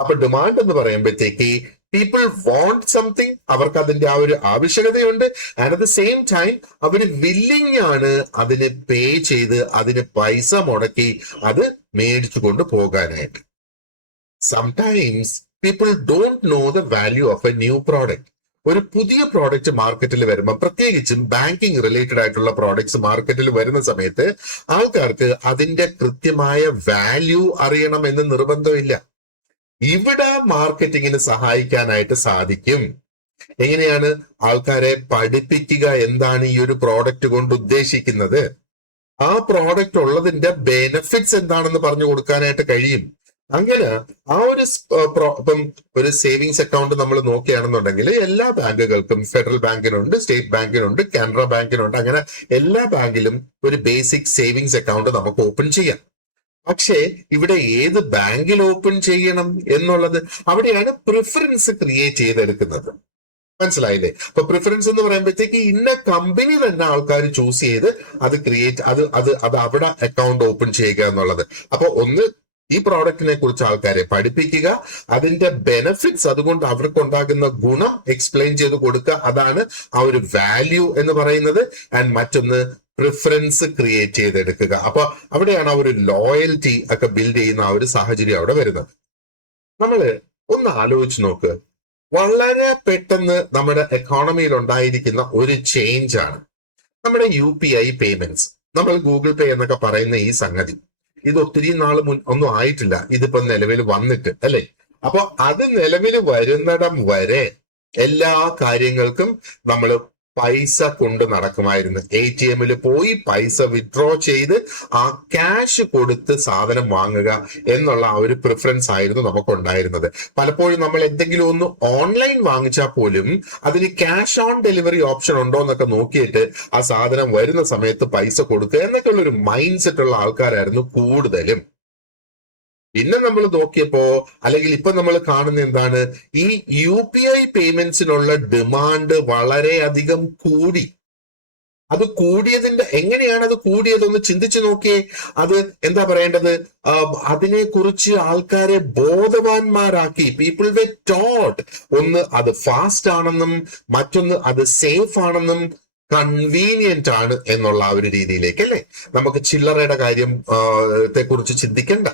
അപ്പൊ ഡിമാൻഡ് എന്ന് പറയുമ്പോഴത്തേക്ക് പീപ്പിൾ വോണ്ട് സംതിങ്, അവർക്ക് അതിന്റെ ആ ഒരു ആവശ്യകതയുണ്ട്. And at the same time അവർ വില്ലിങ് ആണ് അതിന് പേ ചെയ്ത് അതിന് പൈസ മുടക്കി അത് മേടിച്ചു കൊണ്ട് പോകാനായിട്ട്. Sometimes people don't know the value of A new product. ഒരു പുതിയ പ്രോഡക്റ്റ് മാർക്കറ്റിൽ വരുമ്പോൾ, പ്രത്യേകിച്ചും ബാങ്കിങ് റിലേറ്റഡ് ആയിട്ടുള്ള പ്രോഡക്ട്സ് മാർക്കറ്റിൽ വരുന്ന സമയത്ത് ആൾക്കാർക്ക് അതിന്റെ കൃത്യമായ വാല്യൂ അറിയണം എന്ന് നിർബന്ധമില്ല. ഇവിടെ മാർക്കറ്റിങ്ങിന് സഹായിക്കാനായിട്ട് സാധിക്കും. എങ്ങനെയാണ്? ആൾക്കാരെ പഠിപ്പിക്കുക, എന്താണ് ഈ ഒരു പ്രോഡക്റ്റ് കൊണ്ട് ഉദ്ദേശിക്കുന്നത്, ആ പ്രോഡക്റ്റ് ഉള്ളതിന്റെ ബെനിഫിറ്റ്സ് എന്താണെന്ന് പറഞ്ഞു കൊടുക്കാനായിട്ട് കഴിയും. അങ്ങനെ ആ ഒരു ഇപ്പം ഒരു സേവിങ്സ് അക്കൗണ്ട് നമ്മൾ നോക്കുകയാണെന്നുണ്ടെങ്കിൽ എല്ലാ ബാങ്കുകൾക്കും, ഫെഡറൽ ബാങ്കിനുണ്ട്, സ്റ്റേറ്റ് ബാങ്കിനുണ്ട്, കാനറ ബാങ്കിനുണ്ട്, അങ്ങനെ എല്ലാ ബാങ്കിലും ഒരു ബേസിക് സേവിങ്സ് അക്കൗണ്ട് നമുക്ക് ഓപ്പൺ ചെയ്യാം. പക്ഷേ ഇവിടെ ഏത് ബാങ്കിൽ ഓപ്പൺ ചെയ്യണം എന്നുള്ളത്, അവിടെയാണ് പ്രിഫറൻസ് ക്രിയേറ്റ് ചെയ്തെടുക്കുന്നത്. മനസ്സിലായില്ലേ? അപ്പൊ പ്രിഫറൻസ് എന്ന് പറയുമ്പോഴത്തേക്ക് ഇന്ന കമ്പനി തന്നെ ആൾക്കാർ ചൂസ് ചെയ്ത് അത് ക്രിയേറ്റ് അത് അവിടെ അക്കൗണ്ട് ഓപ്പൺ ചെയ്യുക എന്നുള്ളത്. അപ്പൊ ഒന്ന് ഈ പ്രോഡക്റ്റിനെ കുറിച്ച് ആൾക്കാരെ പഠിപ്പിക്കുക, അതിന്റെ ബെനിഫിറ്റ്സ്, അതുകൊണ്ട് അവർക്ക് ഉണ്ടാകുന്ന ഗുണം എക്സ്പ്ലെയിൻ ചെയ്ത് കൊടുക്കുക, അതാണ് ആ ഒരു വാല്യൂ എന്ന് പറയുന്നത്. ആൻഡ് മറ്റൊന്ന് പ്രിഫറൻസ് ക്രിയേറ്റ് ചെയ്തെടുക്കുക. അപ്പൊ അവിടെയാണ് ആ ഒരു ലോയൽറ്റി ഒക്കെ ബിൽഡ് ചെയ്യുന്ന ആ ഒരു സാഹചര്യം അവിടെ വരുന്നത്. നമ്മൾ ഒന്ന് ആലോചിച്ച് നോക്ക്, വളരെ പെട്ടെന്ന് നമ്മുടെ എക്കോണമിയിൽ ഉണ്ടായിരിക്കുന്ന ഒരു ചേഞ്ച് ആണ് നമ്മുടെ UPI പേയ്മെന്റ്സ്. നമ്മൾ ഗൂഗിൾ പേ എന്നൊക്കെ പറയുന്ന ഈ സംഗതി, ഇത് ഒത്തിരി നാള് ഒന്നും ആയിട്ടില്ല, ഇതിപ്പോ നിലവിൽ വന്നിട്ട് അല്ലെ. അപ്പൊ അത് നിലവിൽ വരുന്നിടം വരെ എല്ലാ കാര്യങ്ങൾക്കും നമ്മൾ പൈസ കൊണ്ട് നടക്കുമായിരുന്നു. ATM പോയി പൈസ വിഡ്രോ ചെയ്ത് ആ ക്യാഷ് കൊടുത്ത് സാധനം വാങ്ങുക എന്നുള്ള ആ ഒരു പ്രിഫറൻസ് ആയിരുന്നു നമുക്കുണ്ടായിരുന്നത്. പലപ്പോഴും നമ്മൾ എന്തെങ്കിലും ഒന്ന് ഓൺലൈൻ വാങ്ങിച്ചാൽ പോലും അതിന് ക്യാഷ് ഓൺ ഡെലിവറി ഓപ്ഷൻ ഉണ്ടോ എന്നൊക്കെ നോക്കിയിട്ട് ആ സാധനം വരുന്ന സമയത്ത് പൈസ കൊടുക്കുക എന്നൊക്കെയുള്ള ഒരു മൈൻഡ് സെറ്റ് ഉള്ള ആൾക്കാരായിരുന്നു കൂടുതലും. പിന്നെ നമ്മൾ നോക്കിയപ്പോ, അല്ലെങ്കിൽ ഇപ്പൊ നമ്മൾ കാണുന്ന എന്താണ്, ഈ UPI പേയ്മെന്റ്സിനുള്ള ഡിമാൻഡ് വളരെയധികം കൂടി. അത് കൂടിയതിന്റെ എങ്ങനെയാണ് അത് കൂടിയതെന്ന് ചിന്തിച്ചു നോക്കിയേ. അത് എന്താ പറയേണ്ടത്, അതിനെ കുറിച്ച് ആൾക്കാരെ ബോധവാന്മാരാക്കി. പീപ്പിൾ വെ ടോട്ട്, ഒന്ന് അത് ഫാസ്റ്റ് ആണെന്നും മറ്റൊന്ന് അത് സേഫ് ആണെന്നും കൺവീനിയന്റ് ആണ് എന്നുള്ള ആ ഒരു രീതിയിലേക്ക് അല്ലേ. നമുക്ക് ചില്ലറയുടെ കാര്യം കുറിച്ച് ചിന്തിക്കണ്ട.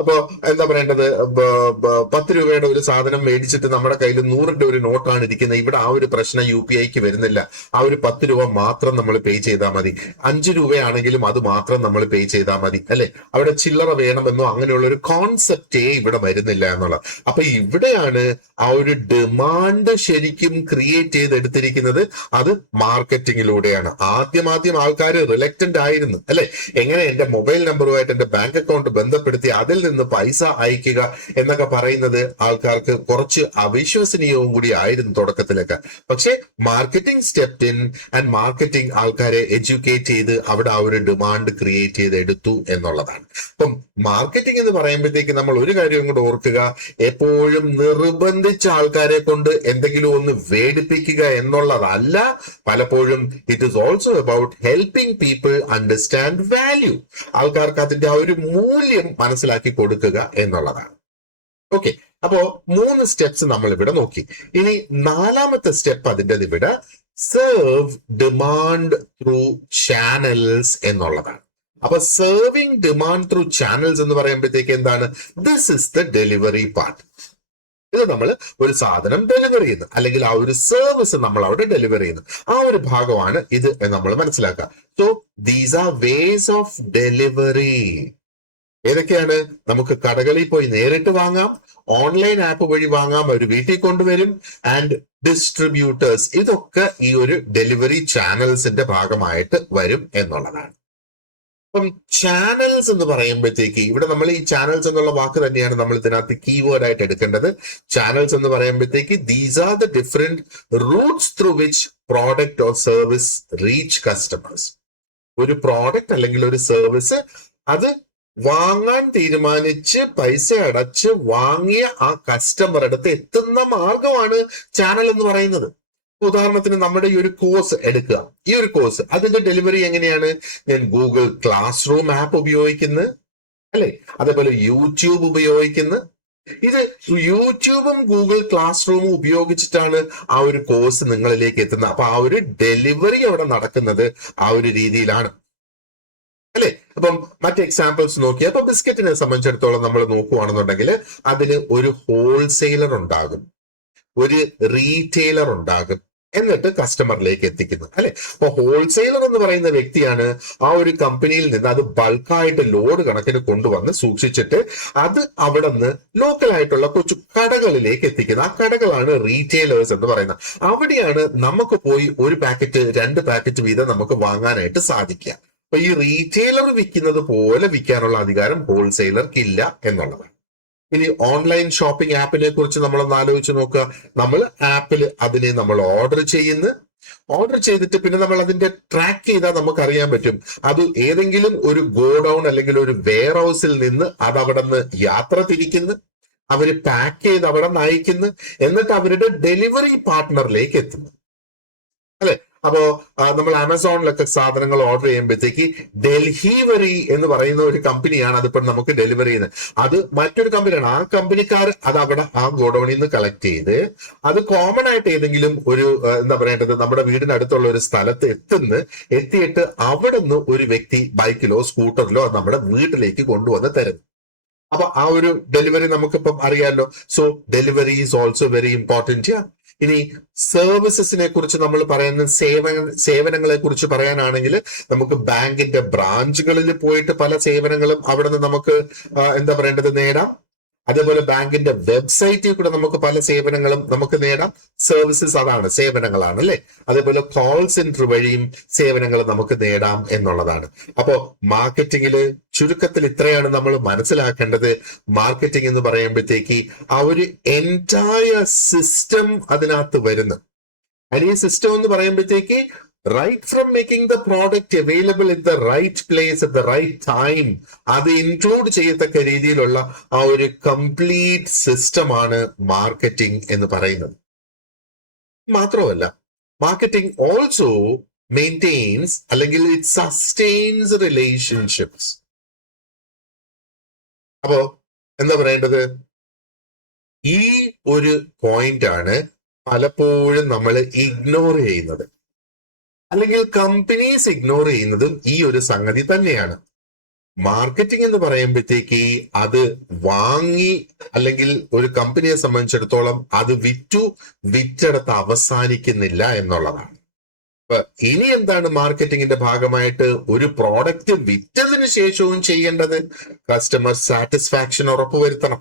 അപ്പോ എന്താ പറയേണ്ടത്, 10 രൂപയുടെ ഒരു സാധനം മേടിച്ചിട്ട് നമ്മുടെ കയ്യിൽ 100ന്റെ ഒരു നോട്ടാണ് ഇരിക്കുന്നത്. ഇവിടെ ആ ഒരു പ്രശ്നം UPIക്ക് വരുന്നില്ല. ആ ഒരു 10 രൂപ മാത്രം നമ്മൾ പേ ചെയ്താൽ മതി. 5 രൂപയാണെങ്കിലും അത് മാത്രം നമ്മൾ പേ ചെയ്താൽ മതി, അല്ലെ? അവിടെ ചില്ലറ വേണമെന്നോ അങ്ങനെയുള്ള ഒരു കോൺസെപ്റ്റേ ഇവിടെ വരുന്നില്ല എന്നുള്ളത്. അപ്പൊ ഇവിടെയാണ് ആ ഒരു ഡിമാൻഡ് ശരിക്കും ക്രിയേറ്റ് ചെയ്തെടുത്തിരിക്കുന്നത്. അത് മാർക്കറ്റിങ്ങിലൂടെയാണ്. ആദ്യം ആൾക്കാർ റിലക്റ്റന്റ് ആയിരുന്നു, അല്ലെ? എങ്ങനെ എന്റെ മൊബൈൽ നമ്പറുമായിട്ട് എന്റെ ബാങ്ക് അക്കൗണ്ട് ബന്ധപ്പെടുത്തി അതിൽ നിന്ന് പൈസ അയക്കുക എന്നൊക്കെ പറയുന്നത് ആൾക്കാർക്ക് കുറച്ച് അവിശ്വസനീയവും കൂടി ആയിരുന്നു തുടക്കത്തിലൊക്കെ. പക്ഷെ marketing step in and marketing ആൾക്കാരെ എഡ്യൂക്കേറ്റ് ചെയ്ത് അവിടെ ആ ഒരു ഡിമാൻഡ് ക്രിയേറ്റ് ചെയ്ത് എടുത്തു എന്നുള്ളതാണ്. അപ്പം മാർക്കറ്റിംഗ് എന്ന് പറയുമ്പോഴത്തേക്ക് നമ്മൾ ഒരു കാര്യം കൂടെ ഓർക്കുക, എപ്പോഴും നിർബന്ധിച്ച ആൾക്കാരെ കൊണ്ട് എന്തെങ്കിലും ഒന്ന് വേടിപ്പിക്കുക എന്നുള്ളതല്ല. പലപ്പോഴും it is also about helping people understand value. ആൾക്കാർക്ക് അതിന്റെ ആ ഒരു മൂല്യം മനസ്സിലാക്കി കൊടുക്കുക എന്നുള്ളതാണ്. ഓക്കെ, അപ്പോ 3 സ്റ്റെപ്സ് നമ്മൾ ഇവിടെ നോക്കി. ഇനി 4ാമത്തെ സ്റ്റെപ്പ് അതിൻ്റെ ഇവിടെ സെർവ് ഡിമാൻഡ് ത്രൂ ചാനൽസ് എന്നുള്ളതാണ്. അപ്പൊ സെർവിങ് ഡിമാൻഡ് ത്രൂ ചാനൽസ് എന്ന് പറയുമ്പോഴത്തേക്ക് എന്താണ്? This is the delivery part. ഇത് നമ്മൾ ഒരു സാധനം ഡെലിവറി ചെയ്യുന്നു, അല്ലെങ്കിൽ ആ ഒരു സർവീസ് നമ്മൾ അവിടെ ഡെലിവറി ചെയ്യുന്നു. ആ ഒരു ഭാഗമാണ് ഇത് നമ്മൾ മനസ്സിലാക്കുക. So these are ways of delivery. ഏതൊക്കെയാണ്? നമുക്ക് കടകളിൽ പോയി നേരിട്ട് വാങ്ങാം, ഓൺലൈൻ ആപ്പ് വഴി വാങ്ങാം, അവർ വീട്ടിൽ കൊണ്ടുവരും, ആൻഡ് ഡിസ്ട്രിബ്യൂട്ടേഴ്സ്. ഇതൊക്കെ ഈ ഒരു ഡെലിവറി ചാനൽസിന്റെ ഭാഗമായിട്ട് വരും എന്നുള്ളതാണ്. അപ്പം ചാനൽസ് എന്ന് പറയുമ്പോഴത്തേക്ക് ഇവിടെ നമ്മൾ ഈ ചാനൽസ് എന്നുള്ള വാക്ക് തന്നെയാണ് നമ്മൾ ഇതിനകത്ത് കീവേഡ് ആയിട്ട് എടുക്കേണ്ടത്. ചാനൽസ് എന്ന് പറയുമ്പോഴത്തേക്ക് these are the different Roots through which product or service reach customers. ഒരു പ്രോഡക്റ്റ് അല്ലെങ്കിൽ ഒരു സർവീസ് അത് വാങ്ങാൻ തീരുമാനിച്ച് പൈസ അടച്ച് വാങ്ങിയ ആ കസ്റ്റമർ അടുത്ത് എത്തുന്ന മാർഗമാണ് ചാനൽ എന്ന് പറയുന്നത്. ഉദാഹരണത്തിന് നമ്മുടെ ഈ ഒരു കോഴ്സ് എടുക്കുക. ഈ ഒരു കോഴ്സ് അതിന്റെ ഡെലിവറി എങ്ങനെയാണ്? ഞാൻ ഗൂഗിൾ ക്ലാസ് റൂം ആപ്പ് ഉപയോഗിക്കുന്നു, അല്ലെ? അതേപോലെ യൂട്യൂബ് ഉപയോഗിക്കുന്നു. ഇത് യൂട്യൂബും ഗൂഗിൾ ക്ലാസ് റൂമും ഉപയോഗിച്ചിട്ടാണ് ആ ഒരു കോഴ്സ് നിങ്ങളിലേക്ക് എത്തുന്നത്. അപ്പൊ ആ ഒരു ഡെലിവറി അവിടെ നടക്കുന്നത് ആ ഒരു രീതിയിലാണ്, അല്ലെ? അപ്പം മറ്റ് എക്സാമ്പിൾസ് നോക്കി. അപ്പൊ ബിസ്ക്കറ്റിനെ സംബന്ധിച്ചിടത്തോളം നമ്മൾ നോക്കുകയാണെന്നുണ്ടെങ്കിൽ അതിന് ഒരു ഹോൾസെയിലർ ഉണ്ടാകും, ഒരു റീറ്റെയിലർ ഉണ്ടാകും, എന്നിട്ട് കസ്റ്റമറിലേക്ക് എത്തിക്കുന്നു, അല്ലെ? അപ്പൊ ഹോൾസെയിലർ എന്ന് പറയുന്ന വ്യക്തിയാണ് ആ ഒരു കമ്പനിയിൽ നിന്ന് അത് ബൾക്കായിട്ട് ലോഡ് കണക്കിന് കൊണ്ടുവന്ന് സൂക്ഷിച്ചിട്ട് അത് അവിടെ നിന്ന് ലോക്കലായിട്ടുള്ള കൊച്ചു കടകളിലേക്ക് എത്തിക്കുന്നത്. ആ കടകളാണ് റീറ്റെയിലേഴ്സ് എന്ന് പറയുന്നത്. അവിടെയാണ് നമുക്ക് പോയി 1 പാക്കറ്റ് 2 പാക്കറ്റ് വീതം നമുക്ക് വാങ്ങാനായിട്ട് സാധിക്കുക. അപ്പൊ ഈ റീറ്റെയിലർ വിൽക്കുന്നത് പോലെ വിൽക്കാനുള്ള അധികാരം ഹോൾസെയിലർക്ക് ഇല്ല എന്നുള്ളതാണ്. ഇനി ഓൺലൈൻ ഷോപ്പിംഗ് ആപ്പിനെ കുറിച്ച് നമ്മളൊന്ന് ആലോചിച്ച് നോക്കുക. നമ്മൾ ആപ്പിൽ അതിനെ നമ്മൾ ഓർഡർ ചെയ്തിട്ട് പിന്നെ നമ്മൾ അതിന്റെ ട്രാക്ക് ചെയ്താൽ നമുക്ക് അറിയാൻ പറ്റും അത് ഏതെങ്കിലും ഒരു ഗോഡൌൺ അല്ലെങ്കിൽ ഒരു വെയർ ഹൗസിൽ നിന്ന് അത് അവിടെ നിന്ന് യാത്ര തിരിക്കുന്നു, അവര് പാക്ക് ചെയ്ത് അവിടെ നിന്ന് അയക്കുന്നു, എന്നിട്ട് അവരുടെ ഡെലിവറി പാർട്ട്ണറിലേക്ക് എത്തുന്നു, അല്ലെ? അപ്പോ നമ്മൾ ആമസോണിലൊക്കെ സാധനങ്ങൾ ഓർഡർ ചെയ്യുമ്പോഴത്തേക്ക് ഡെലിവറി എന്ന് പറയുന്ന ഒരു കമ്പനിയാണ് അതിപ്പോൾ നമുക്ക് ഡെലിവറി ചെയ്യുന്നത്. അത് മറ്റൊരു കമ്പനിയാണ്. ആ കമ്പനിക്കാർ അത് അവിടെ ആ ഗോഡൌണിൽ നിന്ന് കളക്ട് ചെയ്ത് അത് കോമൺ ആയിട്ട് ഏതെങ്കിലും ഒരു എന്താ പറയേണ്ടത് നമ്മുടെ വീടിനടുത്തുള്ള ഒരു സ്ഥലത്ത് എത്തിയിട്ട് അവിടെ നിന്ന് ഒരു വ്യക്തി ബൈക്കിലോ സ്കൂട്ടറിലോ അത് നമ്മുടെ വീട്ടിലേക്ക് കൊണ്ടുവന്ന് തരുന്നു. അപ്പൊ ആ ഒരു ഡെലിവറി നമുക്കിപ്പം അറിയാമല്ലോ. So delivery is also very important. ഇനി സർവീസസിനെ കുറിച്ച് നമ്മൾ പറയുന്ന സേവനങ്ങളെ കുറിച്ച് പറയാനാണെങ്കിൽ നമുക്ക് ബാങ്കിന്റെ ബ്രാഞ്ചുകളിൽ പോയിട്ട് പല സേവനങ്ങളും അവിടെ നിന്ന് നമുക്ക് എന്താ പറയേണ്ടത് നേടാം. അതേപോലെ ബാങ്കിന്റെ വെബ്സൈറ്റിൽ കൂടെ നമുക്ക് പല സേവനങ്ങളും നമുക്ക് നേടാം. സർവീസസ് അതാണ്, സേവനങ്ങളാണ്, അല്ലെ? അതേപോലെ കോൾ സെന്റർ വഴിയും സേവനങ്ങൾ നമുക്ക് നേടാം എന്നുള്ളതാണ്. അപ്പോ മാർക്കറ്റിംഗില് ചുരുക്കത്തിൽ ഇത്രയാണ് നമ്മൾ മനസ്സിലാക്കേണ്ടത്. മാർക്കറ്റിംഗ് എന്ന് പറയുമ്പോഴത്തേക്ക് ആ ഒരു എൻറ്റയർ സിസ്റ്റം അതിനകത്ത് വരുന്നു. and ഈ സിസ്റ്റം എന്ന് പറയുമ്പോഴത്തേക്ക് right from making the product available in the right place at the right time അത് ഇൻക്ലൂഡ് ചെയ്യത്തക്ക രീതിയിലുള്ള ആ ഒരു കംപ്ലീറ്റ് സിസ്റ്റമാണ് മാർക്കറ്റിംഗ് എന്ന് പറയുന്നത്. മാത്രമല്ല മാർക്കറ്റിംഗ് ഓൾസോ മെയിൻറ്റെയിൻസ് അല്ലെങ്കിൽ ഇറ്റ് സസ്റ്റെയിൻസ് റിലേഷൻഷിപ്സ്. അപ്പോ എന്താ പറയേണ്ടത്, ഈ ഒരു പോയിന്റ് ആണ് പലപ്പോഴും നമ്മൾ ഇഗ്നോർ ചെയ്യുന്നത്, അല്ലെങ്കിൽ കമ്പനീസ് ഇഗ്നോർ ചെയ്യുന്നതും ഈ ഒരു സംഗതി തന്നെയാണ്. മാർക്കറ്റിംഗ് എന്ന് പറയുമ്പോഴത്തേക്ക് അത് വാങ്ങി അല്ലെങ്കിൽ ഒരു കമ്പനിയെ സംബന്ധിച്ചിടത്തോളം അത് വിറ്റെടുത്ത് അവസാനിക്കുന്നില്ല എന്നുള്ളതാണ്. അപ്പൊ ഇനി എന്താണ് മാർക്കറ്റിംഗിന്റെ ഭാഗമായിട്ട് ഒരു പ്രോഡക്റ്റ് വിറ്റതിന് ശേഷവും ചെയ്യേണ്ടത്? കസ്റ്റമർ സാറ്റിസ്ഫാക്ഷൻ ഉറപ്പുവരുത്തണം.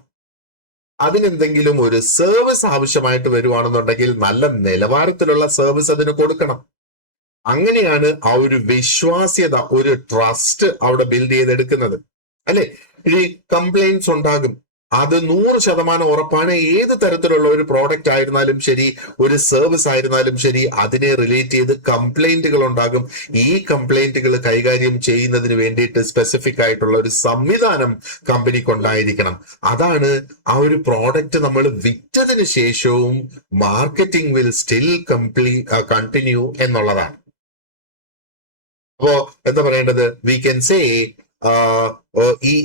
അതിനെന്തെങ്കിലും ഒരു സർവീസ് ആവശ്യമായിട്ട് വരുവാണെന്നുണ്ടെങ്കിൽ നല്ല നിലവാരത്തിലുള്ള സർവീസ് അതിന് കൊടുക്കണം. അങ്ങനെയാണ് ആ ഒരു വിശ്വാസ്യത, ഒരു ട്രസ്റ്റ് അവിടെ ബിൽഡ് ചെയ്തെടുക്കുന്നത്, അല്ലെ? ഇനി കംപ്ലൈന്റ്സ് ഉണ്ടാകും, അത് 100% ഉറപ്പാണ്. ഏത് തരത്തിലുള്ള ഒരു പ്രോഡക്റ്റ് ആയിരുന്നാലും ശരി, ഒരു സർവീസ് ആയിരുന്നാലും ശരി, അതിനെ റിലേറ്റ് ചെയ്ത് കംപ്ലൈന്റുകൾ ഉണ്ടാകും. ഈ കംപ്ലൈന്റുകൾ കൈകാര്യം ചെയ്യുന്നതിന് വേണ്ടിയിട്ട് സ്പെസിഫിക് ആയിട്ടുള്ള ഒരു സംവിധാനം കമ്പനിക്കുണ്ടായിരിക്കണം. അതാണ് ആ ഒരു പ്രോഡക്റ്റ് നമ്മൾ വിറ്റതിന് ശേഷവും മാർക്കറ്റിംഗ് വിൽ സ്റ്റിൽ കണ്ടിന്യൂ എന്നുള്ളതാണ്. അപ്പോ എന്താ പറയേണ്ടത്? വി ക്യാൻ സേ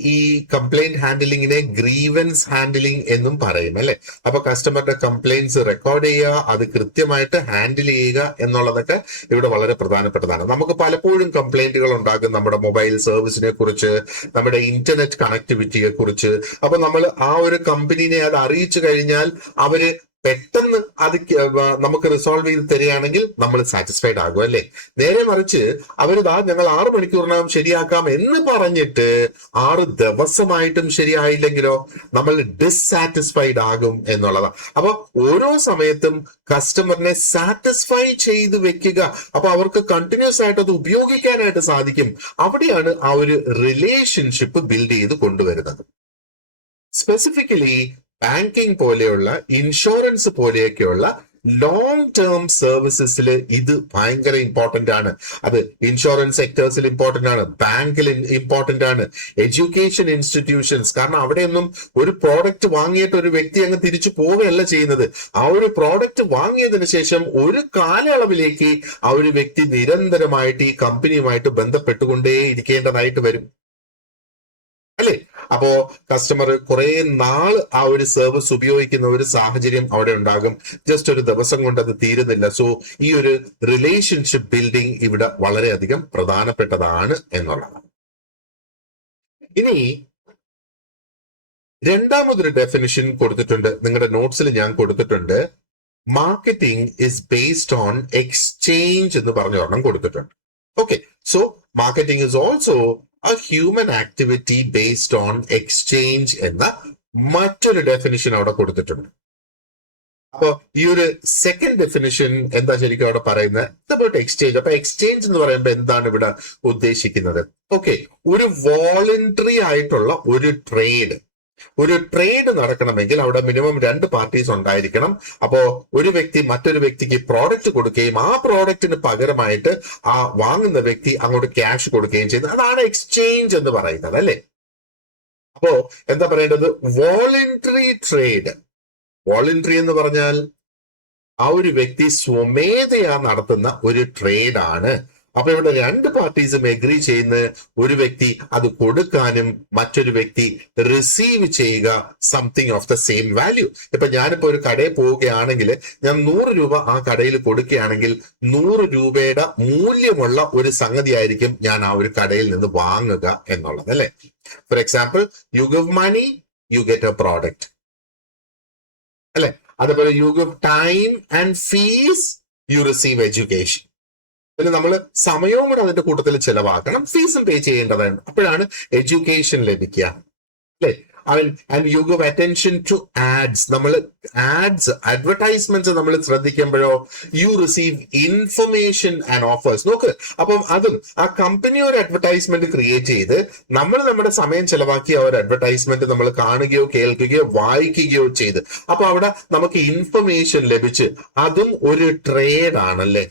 ഈ കംപ്ലൈന്റ് ഹാൻഡിലിങ്ങിനെ ഗ്രീവൻസ് ഹാൻഡിലിംഗ് എന്നും പറയും, അല്ലെ? അപ്പൊ കസ്റ്റമറുടെ കംപ്ലൈന്റ്സ് റെക്കോർഡ് ചെയ്യുക, അത് കൃത്യമായിട്ട് ഹാൻഡിൽ ചെയ്യുക എന്നുള്ളതൊക്കെ ഇവിടെ വളരെ പ്രധാനപ്പെട്ടതാണ്. നമുക്ക് പലപ്പോഴും കംപ്ലൈന്റുകൾ ഉണ്ടാകും നമ്മുടെ മൊബൈൽ സർവീസിനെ കുറിച്ച്, നമ്മുടെ ഇന്റർനെറ്റ് കണക്ടിവിറ്റിയെ കുറിച്ച്. അപ്പൊ നമ്മൾ ആ ഒരു കമ്പനിനെ അത് അറിയിച്ചു കഴിഞ്ഞാൽ അവര് പെട്ടെന്ന് അത് നമുക്ക് റിസോൾവ് ചെയ്ത് തരികയാണെങ്കിൽ നമ്മൾ സാറ്റിസ്ഫൈഡ് ആകും, അല്ലെ? നേരെ മറിച്ച് അവരിതാ ഞങ്ങൾ 6 മണിക്കൂറിനകം ശരിയാക്കാം എന്ന് പറഞ്ഞിട്ട് 6 ദിവസമായിട്ടും ശരിയായില്ലെങ്കിലോ നമ്മൾ ഡിസ്സാറ്റിസ്ഫൈഡ് ആകും എന്നുള്ളതാണ്. അപ്പൊ ഓരോ സമയത്തും കസ്റ്റമറിനെ സാറ്റിസ്ഫൈ ചെയ്ത് വെക്കുക, അപ്പൊ അവർക്ക് കണ്ടിന്യൂസ് ആയിട്ട് അത് ഉപയോഗിക്കാനായിട്ട് സാധിക്കും. അവിടെയാണ് ആ ഒരു റിലേഷൻഷിപ്പ് ബിൽഡ് ചെയ്ത് കൊണ്ടുവരുന്നത്. സ്പെസിഫിക്കലി ബാങ്കിങ് പോലെയുള്ള, ഇൻഷുറൻസ് പോലെയൊക്കെയുള്ള ലോങ് ടേം സർവീസസിൽ ഇത് ഭയങ്കര ഇമ്പോർട്ടന്റ് ആണ്. അത് ഇൻഷുറൻസ് സെക്ടേഴ്സിൽ ഇമ്പോർട്ടന്റ് ആണ്, ബാങ്കിൽ ഇമ്പോർട്ടന്റ് ആണ്, എഡ്യൂക്കേഷൻ ഇൻസ്റ്റിറ്റ്യൂഷൻസ്. കാരണം അവിടെയൊന്നും ഒരു പ്രോഡക്റ്റ് വാങ്ങിയിട്ട് ഒരു വ്യക്തി അങ്ങ് തിരിച്ചു പോവുകയല്ല ചെയ്യുന്നത്. ആ ഒരു പ്രോഡക്റ്റ് വാങ്ങിയതിനു ശേഷം ഒരു കാലയളവിലേക്ക് ആ ഒരു വ്യക്തി നിരന്തരമായിട്ട് ഈ കമ്പനിയുമായിട്ട് ബന്ധപ്പെട്ടുകൊണ്ടേ ഇരിക്കേണ്ടതായിട്ട് വരും, അല്ലേ? അപ്പോ കസ്റ്റമർ കുറെ നാൾ ആ ഒരു സർവീസ് ഉപയോഗിക്കുന്ന ഒരു സാഹചര്യം അവിടെ ഉണ്ടാകും. ജസ്റ്റ് ഒരു ദിവസം കൊണ്ട് അത് തീരുന്നില്ല. സോ ഈ ഒരു റിലേഷൻഷിപ്പ് ബിൽഡിംഗ് ഇവിടെ വളരെയധികം പ്രധാനപ്പെട്ടതാണ് എന്നുള്ളതാണ്. ഇനി രണ്ടാമതൊരു ഡെഫിനിഷൻ കൊടുത്തിട്ടുണ്ട്, നിങ്ങളുടെ നോട്ട്സിൽ ഞാൻ കൊടുത്തിട്ടുണ്ട്. Marketing is based on exchange എന്ന് പറഞ്ഞ ഒരെണ്ണം കൊടുത്തിട്ടുണ്ട്. Okay, so marketing is also a human activity based on exchange എന്ന മറ്റൊരു ഡെഫിനിഷൻ അവിടെ കൊടുത്തിട്ടുണ്ട്. അപ്പൊ ഈ ഒരു സെക്കൻഡ് ഡെഫിനിഷൻ എന്താ ശരിക്കും അവിടെ പറയുന്നത്? About exchange. അപ്പൊ എക്സ്ചേഞ്ച് എന്ന് പറയുമ്പോൾ എന്താണ് ഇവിടെ ഉദ്ദേശിക്കുന്നത്? ഓക്കെ, ഒരു വോളണ്ടറി ആയിട്ടുള്ള ഒരു ട്രേഡ് നടക്കണമെങ്കിൽ അവിടെ മിനിമം 2 പാർട്ടീസ് ഉണ്ടായിരിക്കണം. അപ്പോ ഒരു വ്യക്തി മറ്റൊരു വ്യക്തിക്ക് പ്രോഡക്റ്റ് കൊടുക്കുകയും ആ പ്രോഡക്റ്റിന് പകരമായിട്ട് ആ വാങ്ങുന്ന വ്യക്തി അങ്ങോട്ട് ക്യാഷ് കൊടുക്കുകയും ചെയ്യുന്നത്, അതാണ് എക്സ്ചേഞ്ച് എന്ന് പറയുന്നത്, അല്ലെ? അപ്പോ എന്താ പറയേണ്ടത്? Voluntary trade. വോളണ്ടറി എന്ന് പറഞ്ഞാൽ ആ ഒരു വ്യക്തി സ്വമേധയാ നടത്തുന്ന ഒരു ട്രേഡ് ആണ്. അപ്പൊ ഇവിടെ 2 പാർട്ടീസും എഗ്രി ചെയ്യുന്ന, ഒരു വ്യക്തി അത് കൊടുക്കാനും മറ്റൊരു വ്യക്തി റിസീവ് ചെയ്യുക something of the same value. ഇപ്പൊ ഞാനിപ്പോ ഒരു കടയിൽ പോവുകയാണെങ്കിൽ ഞാൻ 100 രൂപ ആ കടയിൽ കൊടുക്കുകയാണെങ്കിൽ 100 രൂപയുടെ മൂല്യമുള്ള ഒരു സംഗതി ആയിരിക്കും ഞാൻ ആ ഒരു കടയിൽ നിന്ന് വാങ്ങുക എന്നുള്ളത്, അല്ലെ? For example, you give money, you get a product, അല്ലെ? അതുപോലെ you give time and fees, you receive education. പിന്നെ നമ്മൾ സമയവും കൂടെ അതിന്റെ കൂട്ടത്തിൽ ചെലവാക്കണം, ഫീസും പേ ചെയ്യേണ്ടതാണ്. അപ്പോഴാണ് എഡ്യൂക്കേഷൻ ലഭിക്കുക, അല്ലെ? And you give attention to ads. നമ്മൾ അഡ്വർടൈസ്മെന്റ്സ് നമ്മൾ ശ്രദ്ധിക്കുമ്പോഴോ you receive information and offers. നോക്ക്, അപ്പം അതും ആ കമ്പനി ഒരു അഡ്വർടൈസ്മെന്റ് ക്രിയേറ്റ് ചെയ്ത് നമ്മൾ നമ്മുടെ സമയം ചെലവാക്കി ആ ഒരു അഡ്വർടൈസ്മെന്റ് നമ്മൾ കാണുകയോ കേൾക്കുകയോ വായിക്കുകയോ ചെയ്ത്, അപ്പൊ അവിടെ നമുക്ക് ഇൻഫർമേഷൻ ലഭിച്ച്, അതും ഒരു ട്രേഡ് ആണല്ലേ?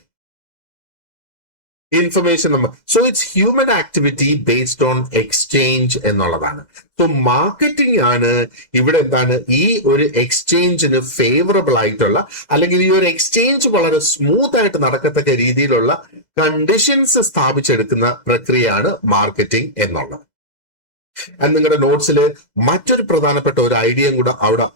ഇൻഫർമേഷൻ നമ്മൾ. So it's human activity based on exchange എന്നുള്ളതാണ്. സോ മാർക്കറ്റിംഗ് ആണ് ഇവിടെ എന്താണ് ഈ ഒരു എക്സ്ചേഞ്ചിന് ഫേവറബിൾ ആയിട്ടുള്ള, അല്ലെങ്കിൽ ഈ ഒരു എക്സ്ചേഞ്ച് വളരെ സ്മൂത്ത് ആയിട്ട് നടക്കത്തക്ക രീതിയിലുള്ള കണ്ടീഷൻസ് സ്ഥാപിച്ചെടുക്കുന്ന പ്രക്രിയയാണ് മാർക്കറ്റിംഗ് എന്നുള്ളത്. നിങ്ങളുടെ നോട്ട്സിൽ മറ്റൊരു പ്രധാനപ്പെട്ട ഒരു ഐഡിയയും കൂടെ അവിടെ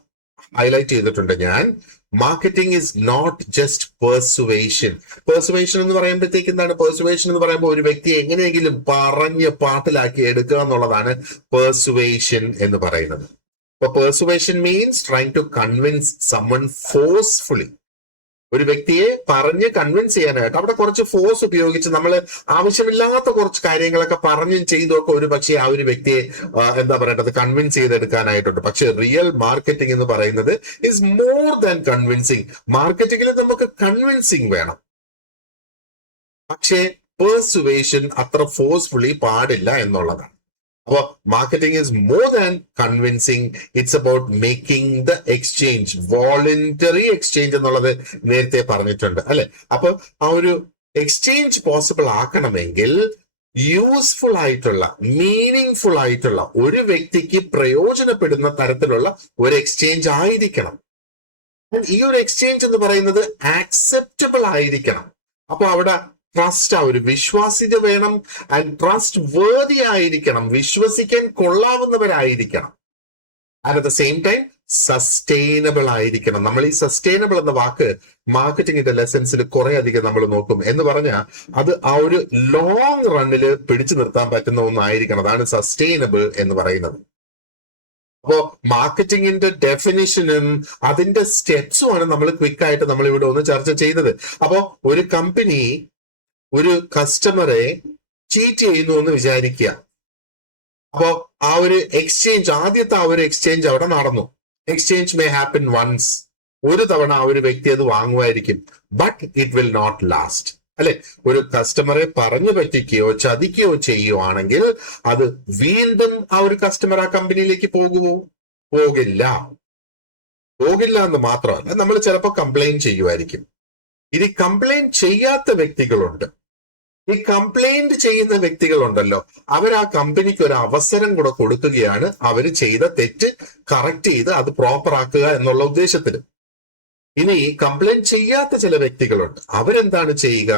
ഹൈലൈറ്റ് ചെയ്തിട്ടുണ്ട് ഞാൻ. Marketing is not just persuasion. Persuasion എന്ന് പറയുമ്പോഴത്തേക്ക് എന്താണ്? പെർസുവേഷൻ എന്ന് പറയുമ്പോൾ ഒരു വ്യക്തിയെ എങ്ങനെയെങ്കിലും പറഞ്ഞ് പാട്ടിലാക്കി എടുക്കുക എന്നുള്ളതാണ് പെർസുവേഷൻ എന്ന് പറയുന്നത്. അപ്പൊ persuasion means trying to convince someone forcefully. ഒരു വ്യക്തിയെ പറഞ്ഞ് കൺവിൻസ് ചെയ്യാനായിട്ട് അവിടെ കുറച്ച് ഫോഴ്സ് ഉപയോഗിച്ച് നമ്മൾ ആവശ്യമില്ലാത്ത കുറച്ച് കാര്യങ്ങളൊക്കെ പറഞ്ഞും ചെയ്തൊക്കെ ഒരു പക്ഷേ ആ ഒരു വ്യക്തിയെ എന്താ പറയേണ്ടത്, കൺവിൻസ് ചെയ്തെടുക്കാനായിട്ടുണ്ട്. പക്ഷെ റിയൽ മാർക്കറ്റിംഗ് എന്ന് പറയുന്നത് ഇസ് മോർ ദാൻ കൺവിൻസിങ്. മാർക്കറ്റിംഗിൽ നമുക്ക് കൺവിൻസിങ് വേണം, പക്ഷേ പെർസുവേഷൻ അത്ര ഫോഴ്സ്ഫുള്ളി പാടില്ല എന്നുള്ളതാണ്. അപ്പോൾ marketing is more than convincing. It's about making the exchange. Voluntary exchange എന്നുള്ളത് നേരത്തെ പറഞ്ഞിട്ടുണ്ട് അല്ലെ. അപ്പൊ ആ ഒരു എക്സ്ചേഞ്ച് പോസിബിൾ ആക്കണമെങ്കിൽ യൂസ്ഫുൾ ആയിട്ടുള്ള, മീനിങ് ആയിട്ടുള്ള, ഒരു വ്യക്തിക്ക് പ്രയോജനപ്പെടുന്ന തരത്തിലുള്ള ഒരു എക്സ്ചേഞ്ച് ആയിരിക്കണം. ഈ ഒരു എക്സ്ചേഞ്ച് എന്ന് പറയുന്നത് ആക്സെപ്റ്റബിൾ ആയിരിക്കണം. അപ്പൊ അവിടെ ട്രസ്റ്റ്, ആ ഒരു വിശ്വാസ്യത വേണം. ആൻഡ് ട്രസ്റ്റ് വേർതി ആയിരിക്കണം, വിശ്വസിക്കാൻ കൊള്ളാവുന്നവരായിരിക്കണം. And at the same time sustainable ആയിരിക്കണം. നമ്മൾ ഈ സസ്റ്റൈനബിൾ എന്ന വാക്ക് മാർക്കറ്റിംഗിന്റെ ലെസൺസിൽ കുറെ അധികം നമ്മൾ നോക്കും. എന്ന് പറഞ്ഞാൽ അത് ആ ഒരു ലോങ് റണ്ണിൽ പിടിച്ചു നിർത്താൻ പറ്റുന്ന ഒന്നായിരിക്കണം. അതാണ് സസ്റ്റൈനബിൾ എന്ന് പറയുന്നത്. അപ്പോ മാർക്കറ്റിംഗിന്റെ ഡെഫിനിഷനും അതിന്റെ സ്റ്റെപ്സുമാണ് നമ്മൾ ക്വിക്ക് ആയിട്ട് നമ്മൾ ഇവിടെ ഒന്ന് ചർച്ച ചെയ്തത്. അപ്പോ ഒരു കമ്പനി ഒരു കസ്റ്റമറെ ചീറ്റ് ചെയ്യുന്നു എന്ന് വിചാരിക്കുക. അപ്പോ ആ ഒരു എക്സ്ചേഞ്ച്, ആദ്യത്തെ ആ ഒരു എക്സ്ചേഞ്ച് അവിടെ നടന്നു. Exchange may happen once. ഒരു തവണ ആ ഒരു വ്യക്തി അത് വാങ്ങുമായിരിക്കും, but it will not last അല്ലെ. ഒരു കസ്റ്റമറെ പറഞ്ഞു പറ്റിക്കുകയോ ചതിക്കുകയോ ചെയ്യുവാണെങ്കിൽ അത് വീണ്ടും ആ ഒരു കസ്റ്റമർ ആ കമ്പനിയിലേക്ക് പോകുമോ? പോകില്ല എന്ന് മാത്രമല്ല, നമ്മൾ ചിലപ്പോൾ കംപ്ലൈന്റ് ചെയ്യുമായിരിക്കും. ഇനി കംപ്ലൈന്റ് ചെയ്യാത്ത വ്യക്തികളുണ്ട്. ഈ കംപ്ലൈന്റ് ചെയ്യുന്ന വ്യക്തികളുണ്ടല്ലോ, അവർ ആ കമ്പനിക്ക് ഒരു അവസരം കൂടെ കൊടുക്കുകയാണ് അവർ ചെയ്ത തെറ്റ് കറക്റ്റ് ചെയ്ത് അത് പ്രോപ്പർ ആക്കുക എന്നുള്ള ഉദ്ദേശത്തിൽ. ഇനി കംപ്ലൈന്റ് ചെയ്യാത്ത ചില വ്യക്തികളുണ്ട്. അവരെന്താണ് ചെയ്യുക?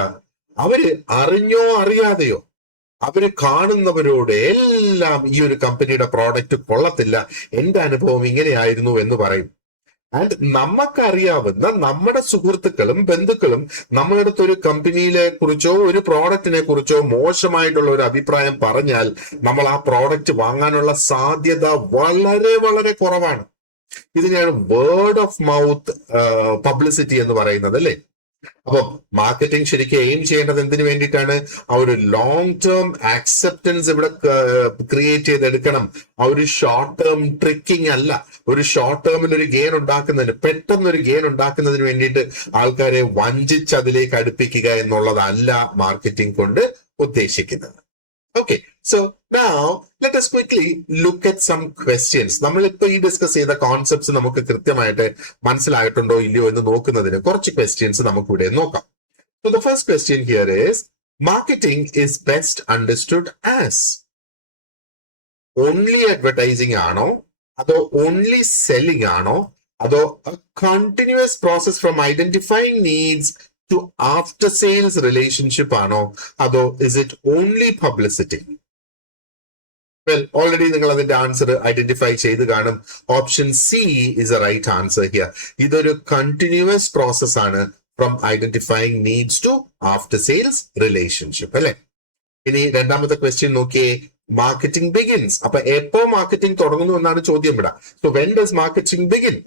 അവര് അറിഞ്ഞോ അറിയാതെയോ അവര് കാണുന്നവരോട് എല്ലാം ഈ ഒരു കമ്പനിയുടെ പ്രോഡക്റ്റ് കൊള്ളത്തില്ല, എന്റെ അനുഭവം ഇങ്ങനെയായിരുന്നു എന്ന് പറയും. ആൻഡ് നമുക്കറിയാവുന്ന നമ്മുടെ സുഹൃത്തുക്കളും ബന്ധുക്കളും നമ്മളടുത്ത് ഒരു കമ്പനിയെ കുറിച്ചോ ഒരു പ്രോഡക്റ്റിനെ കുറിച്ചോ മോശമായിട്ടുള്ള ഒരു അഭിപ്രായം പറഞ്ഞാൽ നമ്മൾ ആ പ്രോഡക്റ്റ് വാങ്ങാനുള്ള സാധ്യത വളരെ വളരെ കുറവാണ്. ഇതിനെയാണ് വേർഡ് ഓഫ് മൗത്ത് പബ്ലിസിറ്റി എന്ന് പറയുന്നത് അല്ലേ. അപ്പൊ മാർക്കറ്റിംഗ് ശരിക്കും എയിം ചെയ്യേണ്ടത് എന്തിനു വേണ്ടിയിട്ടാണ്? ആ ഒരു ലോങ് ടേം ആക്സെപ്റ്റൻസ് ഇവിടെ ക്രിയേറ്റ് ചെയ്തെടുക്കണം. ആ ഒരു ഷോർട്ട് ടേം ട്രിക്കിംഗ് അല്ല. ഒരു ഷോർട്ട് ടേമിൽ ഒരു ഗെയിൻ ഉണ്ടാക്കുന്നതിന്, പെട്ടെന്നൊരു ഗെയിൻ ഉണ്ടാക്കുന്നതിന് വേണ്ടിയിട്ട് ആൾക്കാരെ വഞ്ചിച്ച് അതിലേക്ക് അടുപ്പിക്കുക എന്നുള്ളതല്ല മാർക്കറ്റിംഗ് കൊണ്ട് ഉദ്ദേശിക്കുന്നത്. Okay, so now let us quickly look at some questions. നമ്മളിപ്പോ ഈ ഡിസ്കസ് ചെയ്ത കോൺസെപ്റ്റ്സ് നമുക്ക് കൃത്യമായിട്ട് മനസ്സിലായിട്ടുണ്ടോ ഇല്ലയോ എന്ന് നോക്കുന്നതിന് കുറച്ച് ക്വസ്റ്റ്യൻസ് നമുക്ക് ഇവിടെ നോക്കാം. So the first question here is, marketing is best understood as only advertising ആണോ, അതോ only selling ആണോ, അതോ a continuous process from identifying needs to after sales relationship ആണോ, അതോ is it only publicity? Well, already നിങ്ങൾ അതിന്റെ answer identify ചെയ്ത് കാണും. Option C is a right answer here. ഇതൊരു കണ്ടിന്യൂസ് പ്രോസസ് ആണ് from identifying needs to after sales relationship അല്ലെ. ഇനി രണ്ടാമത്തെ ക്വസ്റ്റ്യൻ നോക്കിയേ, മാർക്കറ്റിംഗ് ബിഗിൻസ്. അപ്പൊ എപ്പോ മാർക്കറ്റിംഗ് തുടങ്ങുന്നു എന്നാണ് ചോദ്യം ഇവിടെ. So when does marketing begin?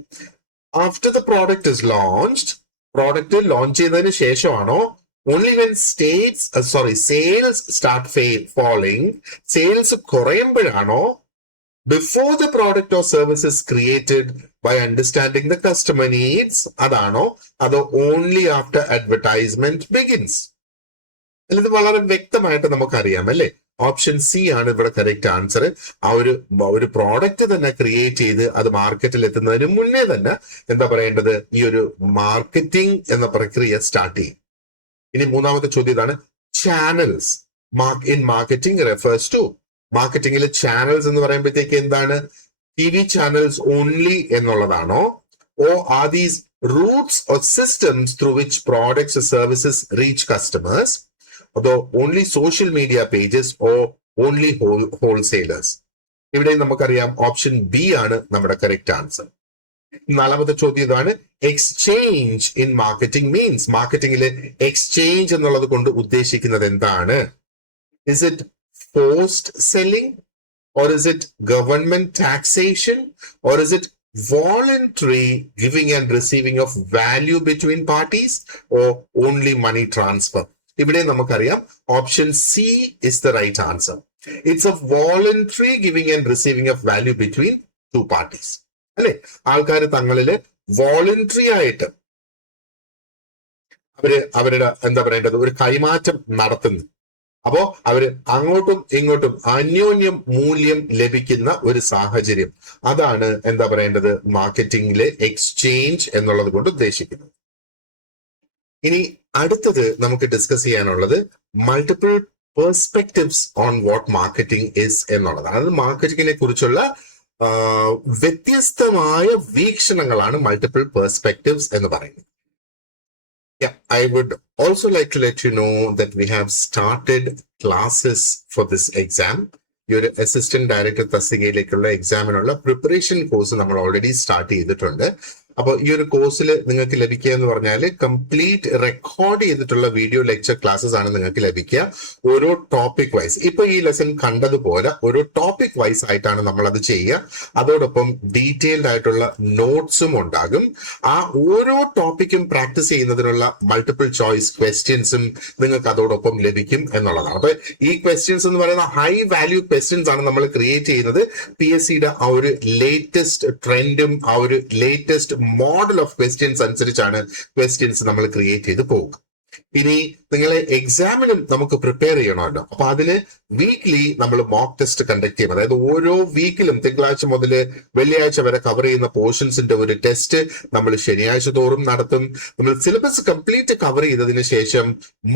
After the product is launched. Product launch ചെയ്തതിന് ശേഷമാണോ? only when sales start falling, sales കുറയുമ്പോഴാണോ? before the product or service is created by understanding the customer needs അതാണോ? അതോ only after advertisement begins? ഇത് വളരെ വ്യക്തമായിട്ട് നമുക്കറിയാം അല്ലെ. Option C ആണ് ഇവിടെ കറക്റ്റ് ആൻസർ. ആ ഒരു പ്രോഡക്റ്റ് തന്നെ ക്രിയേറ്റ് ചെയ്ത് അത് മാർക്കറ്റിൽ എത്തുന്നതിന് മുന്നേ തന്നെ എന്താ പറയേണ്ടത്, ഈ ഒരു മാർക്കറ്റിംഗ് എന്ന പ്രക്രിയ സ്റ്റാർട്ട് ചെയ്യും. ഇനി മൂന്നാമത്തെ ചോദ്യം ഇതാണ്, channels in marketing refers to. മാർക്കറ്റിംഗിൽ ചാനൽസ് എന്ന് പറയുമ്പോഴത്തേക്ക് എന്താണ്? ടി വി ചാനൽസ് ഓൺലി എന്നുള്ളതാണോ, or these routes or systems through which products services reach customers, അതോ only social media pages or only wholesalers? ഇവിടെ നമുക്കറിയാം ഓപ്ഷൻ ബി ആണ് നമ്മുടെ കറക്റ്റ് ആൻസർ. നാലാമത്തെ ചോദ്യം ഇതാണ്, എക്സ്ചേഞ്ച് ഇൻ മാർക്കറ്റിംഗ് മീൻസ്. മാർക്കറ്റിംഗില് എക്സ്ചേഞ്ച് എന്നുള്ളത് കൊണ്ട് ഉദ്ദേശിക്കുന്നത് എന്താണ്? Is it forced selling, or is it government taxation, or is it voluntary giving and receiving of value between parties, or only money transfer? ഇവിടെ നമുക്കറിയാം option C is the right answer. It's a voluntary giving and receiving of value between two parties. അല്ലെ, ആൾക്കാർ തങ്ങളില് voluntary ആയിട്ട് അവരുടെ എന്താ പറയേണ്ടത് ഒരു കൈമാറ്റം നടത്തുന്നു. അപ്പോ അവര് അങ്ങോട്ടും ഇങ്ങോട്ടും അന്യോന്യം മൂല്യം ലഭിക്കുന്ന ഒരു സാഹചര്യം, അതാണ് എന്താ പറയേണ്ടത് മാർക്കറ്റിംഗിലെ എക്സ്ചേഞ്ച് എന്നുള്ളത് കൊണ്ട് ഉദ്ദേശിക്കുന്നത്. ഇനി അടുത്തത് നമുക്ക് ഡിസ്കസ് ചെയ്യാനുള്ളത് multiple perspectives on what marketing is എന്നുള്ളതാണ്. അതായത് മാർക്കറ്റിംഗിനെ കുറിച്ചുള്ള വ്യത്യസ്തമായ വീക്ഷണങ്ങളാണ് മൾട്ടിപ്പിൾ പെർസ്പെക്ടിവ്സ് എന്ന് പറയുന്നത്. Yeah, I would also like to let you know that we have started classes for this exam. ഈ ഒരു അസിസ്റ്റന്റ് ഡയറക്ടർ തസ്തികയിലേക്കുള്ള എക്സാമിനുള്ള പ്രിപ്പറേഷൻ കോഴ്സ് നമ്മൾ ഓൾറെഡി സ്റ്റാർട്ട് ചെയ്തിട്ടുണ്ട്. അപ്പോൾ ഈ ഒരു കോഴ്സിൽ നിങ്ങൾക്ക് ലഭിക്കുക എന്ന് പറഞ്ഞാൽ കംപ്ലീറ്റ് റെക്കോർഡ് ചെയ്തിട്ടുള്ള വീഡിയോ ലെക്ചർ ക്ലാസ്സസ് ആണ് നിങ്ങൾക്ക് ലഭിക്കുക, ഓരോ ടോപ്പിക് വൈസ്. ഇപ്പൊ ഈ ലെസൺ കണ്ടതുപോലെ ഓരോ ടോപ്പിക് വൈസ് ആയിട്ടാണ് നമ്മൾ അത് ചെയ്യുക. അതോടൊപ്പം ഡീറ്റെയിൽഡ് ആയിട്ടുള്ള നോട്ട്സും ഉണ്ടാകും. ആ ഓരോ ടോപ്പിക്കും പ്രാക്ടീസ് ചെയ്യുന്നതിനുള്ള മൾട്ടിപ്പിൾ ചോയ്സ് ക്വസ്റ്റ്യൻസും നിങ്ങൾക്ക് അതോടൊപ്പം ലഭിക്കും എന്നുള്ളതാണ്. അപ്പൊ ഈ ക്വസ്റ്റ്യൻസ് എന്ന് പറയുന്ന ഹൈ വാല്യൂ ക്വസ്റ്റ്യൻസ് ആണ് നമ്മൾ ക്രിയേറ്റ് ചെയ്യുന്നത്. PSCയുടെ ആ ഒരു ലേറ്റസ്റ്റ് ട്രെൻഡും ആ ഒരു ലേറ്റസ്റ്റ് മോഡൽ ഓഫ് ക്വസ്റ്റ്യൻസ് അനുസരിച്ചാണ് ക്വസ്റ്റ്യൻസ് നമ്മൾ ക്രിയേറ്റ് ചെയ്ത് പോകുക. ഇനി നിങ്ങളെ എക്സാമിനും നമുക്ക് പ്രിപ്പയർ ചെയ്യണമല്ലോ. അപ്പൊ അതിന് വീക്ക്ലി നമ്മൾ മോക്ക് ടെസ്റ്റ് കണ്ടക്ട് ചെയ്യും. അതായത് ഓരോ വീക്കിലും തിങ്കളാഴ്ച മുതൽ വെള്ളിയാഴ്ച വരെ കവർ ചെയ്യുന്ന പോർഷൻസിന്റെ ഒരു ടെസ്റ്റ് നമ്മൾ ശനിയാഴ്ച തോറും നടത്തും. നമ്മൾ സിലബസ് കംപ്ലീറ്റ് കവർ ചെയ്തതിനു ശേഷം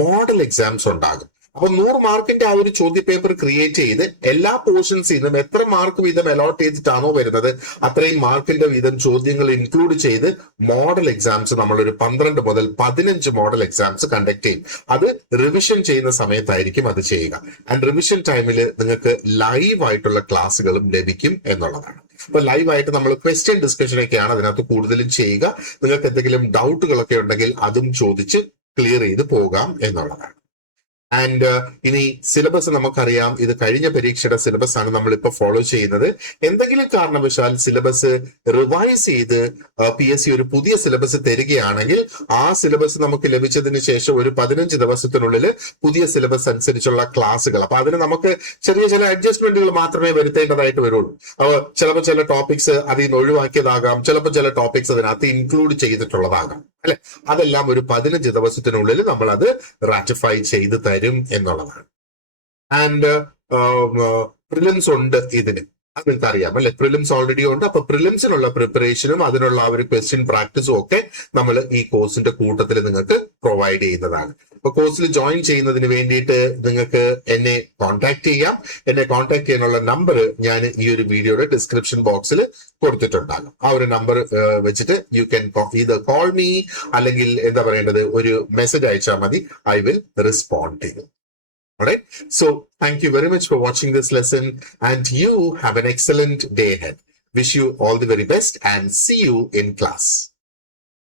മോഡൽ എക്സാംസ് ഉണ്ടാകും. അപ്പൊ 100 മാർക്കിന്റെ ആ ഒരു ചോദ്യ പേപ്പർ ക്രിയേറ്റ് ചെയ്ത് എല്ലാ പോർഷൻസിൽ നിന്നും എത്ര മാർക്ക് വീതം അലോട്ട് ചെയ്തിട്ടാണോ വരുന്നത് അത്രയും മാർക്കിന്റെ വീതം ചോദ്യങ്ങൾ ഇൻക്ലൂഡ് ചെയ്ത് മോഡൽ എക്സാംസ് നമ്മളൊരു 12 മുതൽ 15 മോഡൽ എക്സാംസ് കണ്ടക്ട് ചെയ്യും. അത് റിവിഷൻ ചെയ്യുന്ന സമയത്തായിരിക്കും അത് ചെയ്യുക. ആൻഡ് റിവിഷൻ ടൈമിൽ നിങ്ങൾക്ക് ലൈവ് ആയിട്ടുള്ള ക്ലാസ്സുകളും ലഭിക്കും എന്നുള്ളതാണ്. അപ്പൊ ലൈവായിട്ട് നമ്മൾ ക്വസ്റ്റ്യൻ ഡിസ്കഷനൊക്കെയാണ് അതിനകത്ത് കൂടുതലും ചെയ്യുക. നിങ്ങൾക്ക് എന്തെങ്കിലും ഡൗട്ടുകളൊക്കെ ഉണ്ടെങ്കിൽ അതും ചോദിച്ച് ക്ലിയർ ചെയ്ത് പോകാം എന്നുള്ളതാണ്. ആൻഡ് ഇനി സിലബസ് നമുക്കറിയാം, ഇത് കഴിഞ്ഞ പരീക്ഷയുടെ സിലബസ് ആണ് നമ്മളിപ്പോൾ ഫോളോ ചെയ്യുന്നത്. എന്തെങ്കിലും കാരണവശാൽ സിലബസ് റിവൈസ് ചെയ്ത് PSC ഒരു പുതിയ സിലബസ് തരികയാണെങ്കിൽ ആ സിലബസ് നമുക്ക് ലഭിച്ചതിന് ശേഷം ഒരു 15 ദിവസത്തിനുള്ളിൽ പുതിയ സിലബസ് അനുസരിച്ചുള്ള ക്ലാസ്സുകൾ, അപ്പൊ അതിന് നമുക്ക് ചെറിയ ചില അഡ്ജസ്റ്റ്മെന്റുകൾ മാത്രമേ വരുത്തേണ്ടതായിട്ട് വരുള്ളൂ. അപ്പോൾ ചിലപ്പോൾ ചില ടോപ്പിക്സ് അതിൽ നിന്ന് ഒഴിവാക്കിയതാകാം, ചിലപ്പോൾ ചില ടോപ്പിക്സ് അതിനകത്ത് ഇൻക്ലൂഡ് ചെയ്തിട്ടുള്ളതാകാം, അല്ലെ. അതെല്ലാം ഒരു 15 ദിവസത്തിനുള്ളിൽ നമ്മൾ അത് റാറ്റിഫൈ ചെയ്ത് തരും എന്നുള്ളതാണ്. ആൻഡ് പ്രിലിംസ് ഉണ്ട് ഇതിന്, അത് നിങ്ങൾക്ക് അറിയാം അല്ലെ. പ്രിലിംസ് ഓൾറെഡി ഉണ്ട്. അപ്പൊ പ്രിലിംസിനുള്ള പ്രിപ്പറേഷനും അതിനുള്ള ആ ഒരു ക്വസ്റ്റ്യൻ പ്രാക്ടീസും ഒക്കെ നമ്മൾ ഈ കോഴ്സിന്റെ കൂട്ടത്തിൽ നിങ്ങൾക്ക് പ്രൊവൈഡ് ചെയ്യുന്നതാണ്. അപ്പൊ കോഴ്സിൽ ജോയിൻ ചെയ്യുന്നതിന് വേണ്ടിയിട്ട് നിങ്ങൾക്ക് എന്നെ കോൺടാക്ട് ചെയ്യാം. എന്നെ കോൺടാക്ട് ചെയ്യാനുള്ള നമ്പർ ഞാൻ ഈ ഒരു വീഡിയോയുടെ ഡിസ്ക്രിപ്ഷൻ ബോക്സിൽ കൊടുത്തിട്ടുണ്ടാകും. ആ ഒരു നമ്പർ വെച്ചിട്ട് യു ക്യാൻ ഇത് കോൾ മീ, അല്ലെങ്കിൽ എന്താ പറയേണ്ടത് ഒരു മെസ്സേജ് അയച്ചാൽ മതി. I will respond to you. Alright, so thank you very much for watching this lesson, and you have an excellent day ahead. Wish you all the very best and see you in class.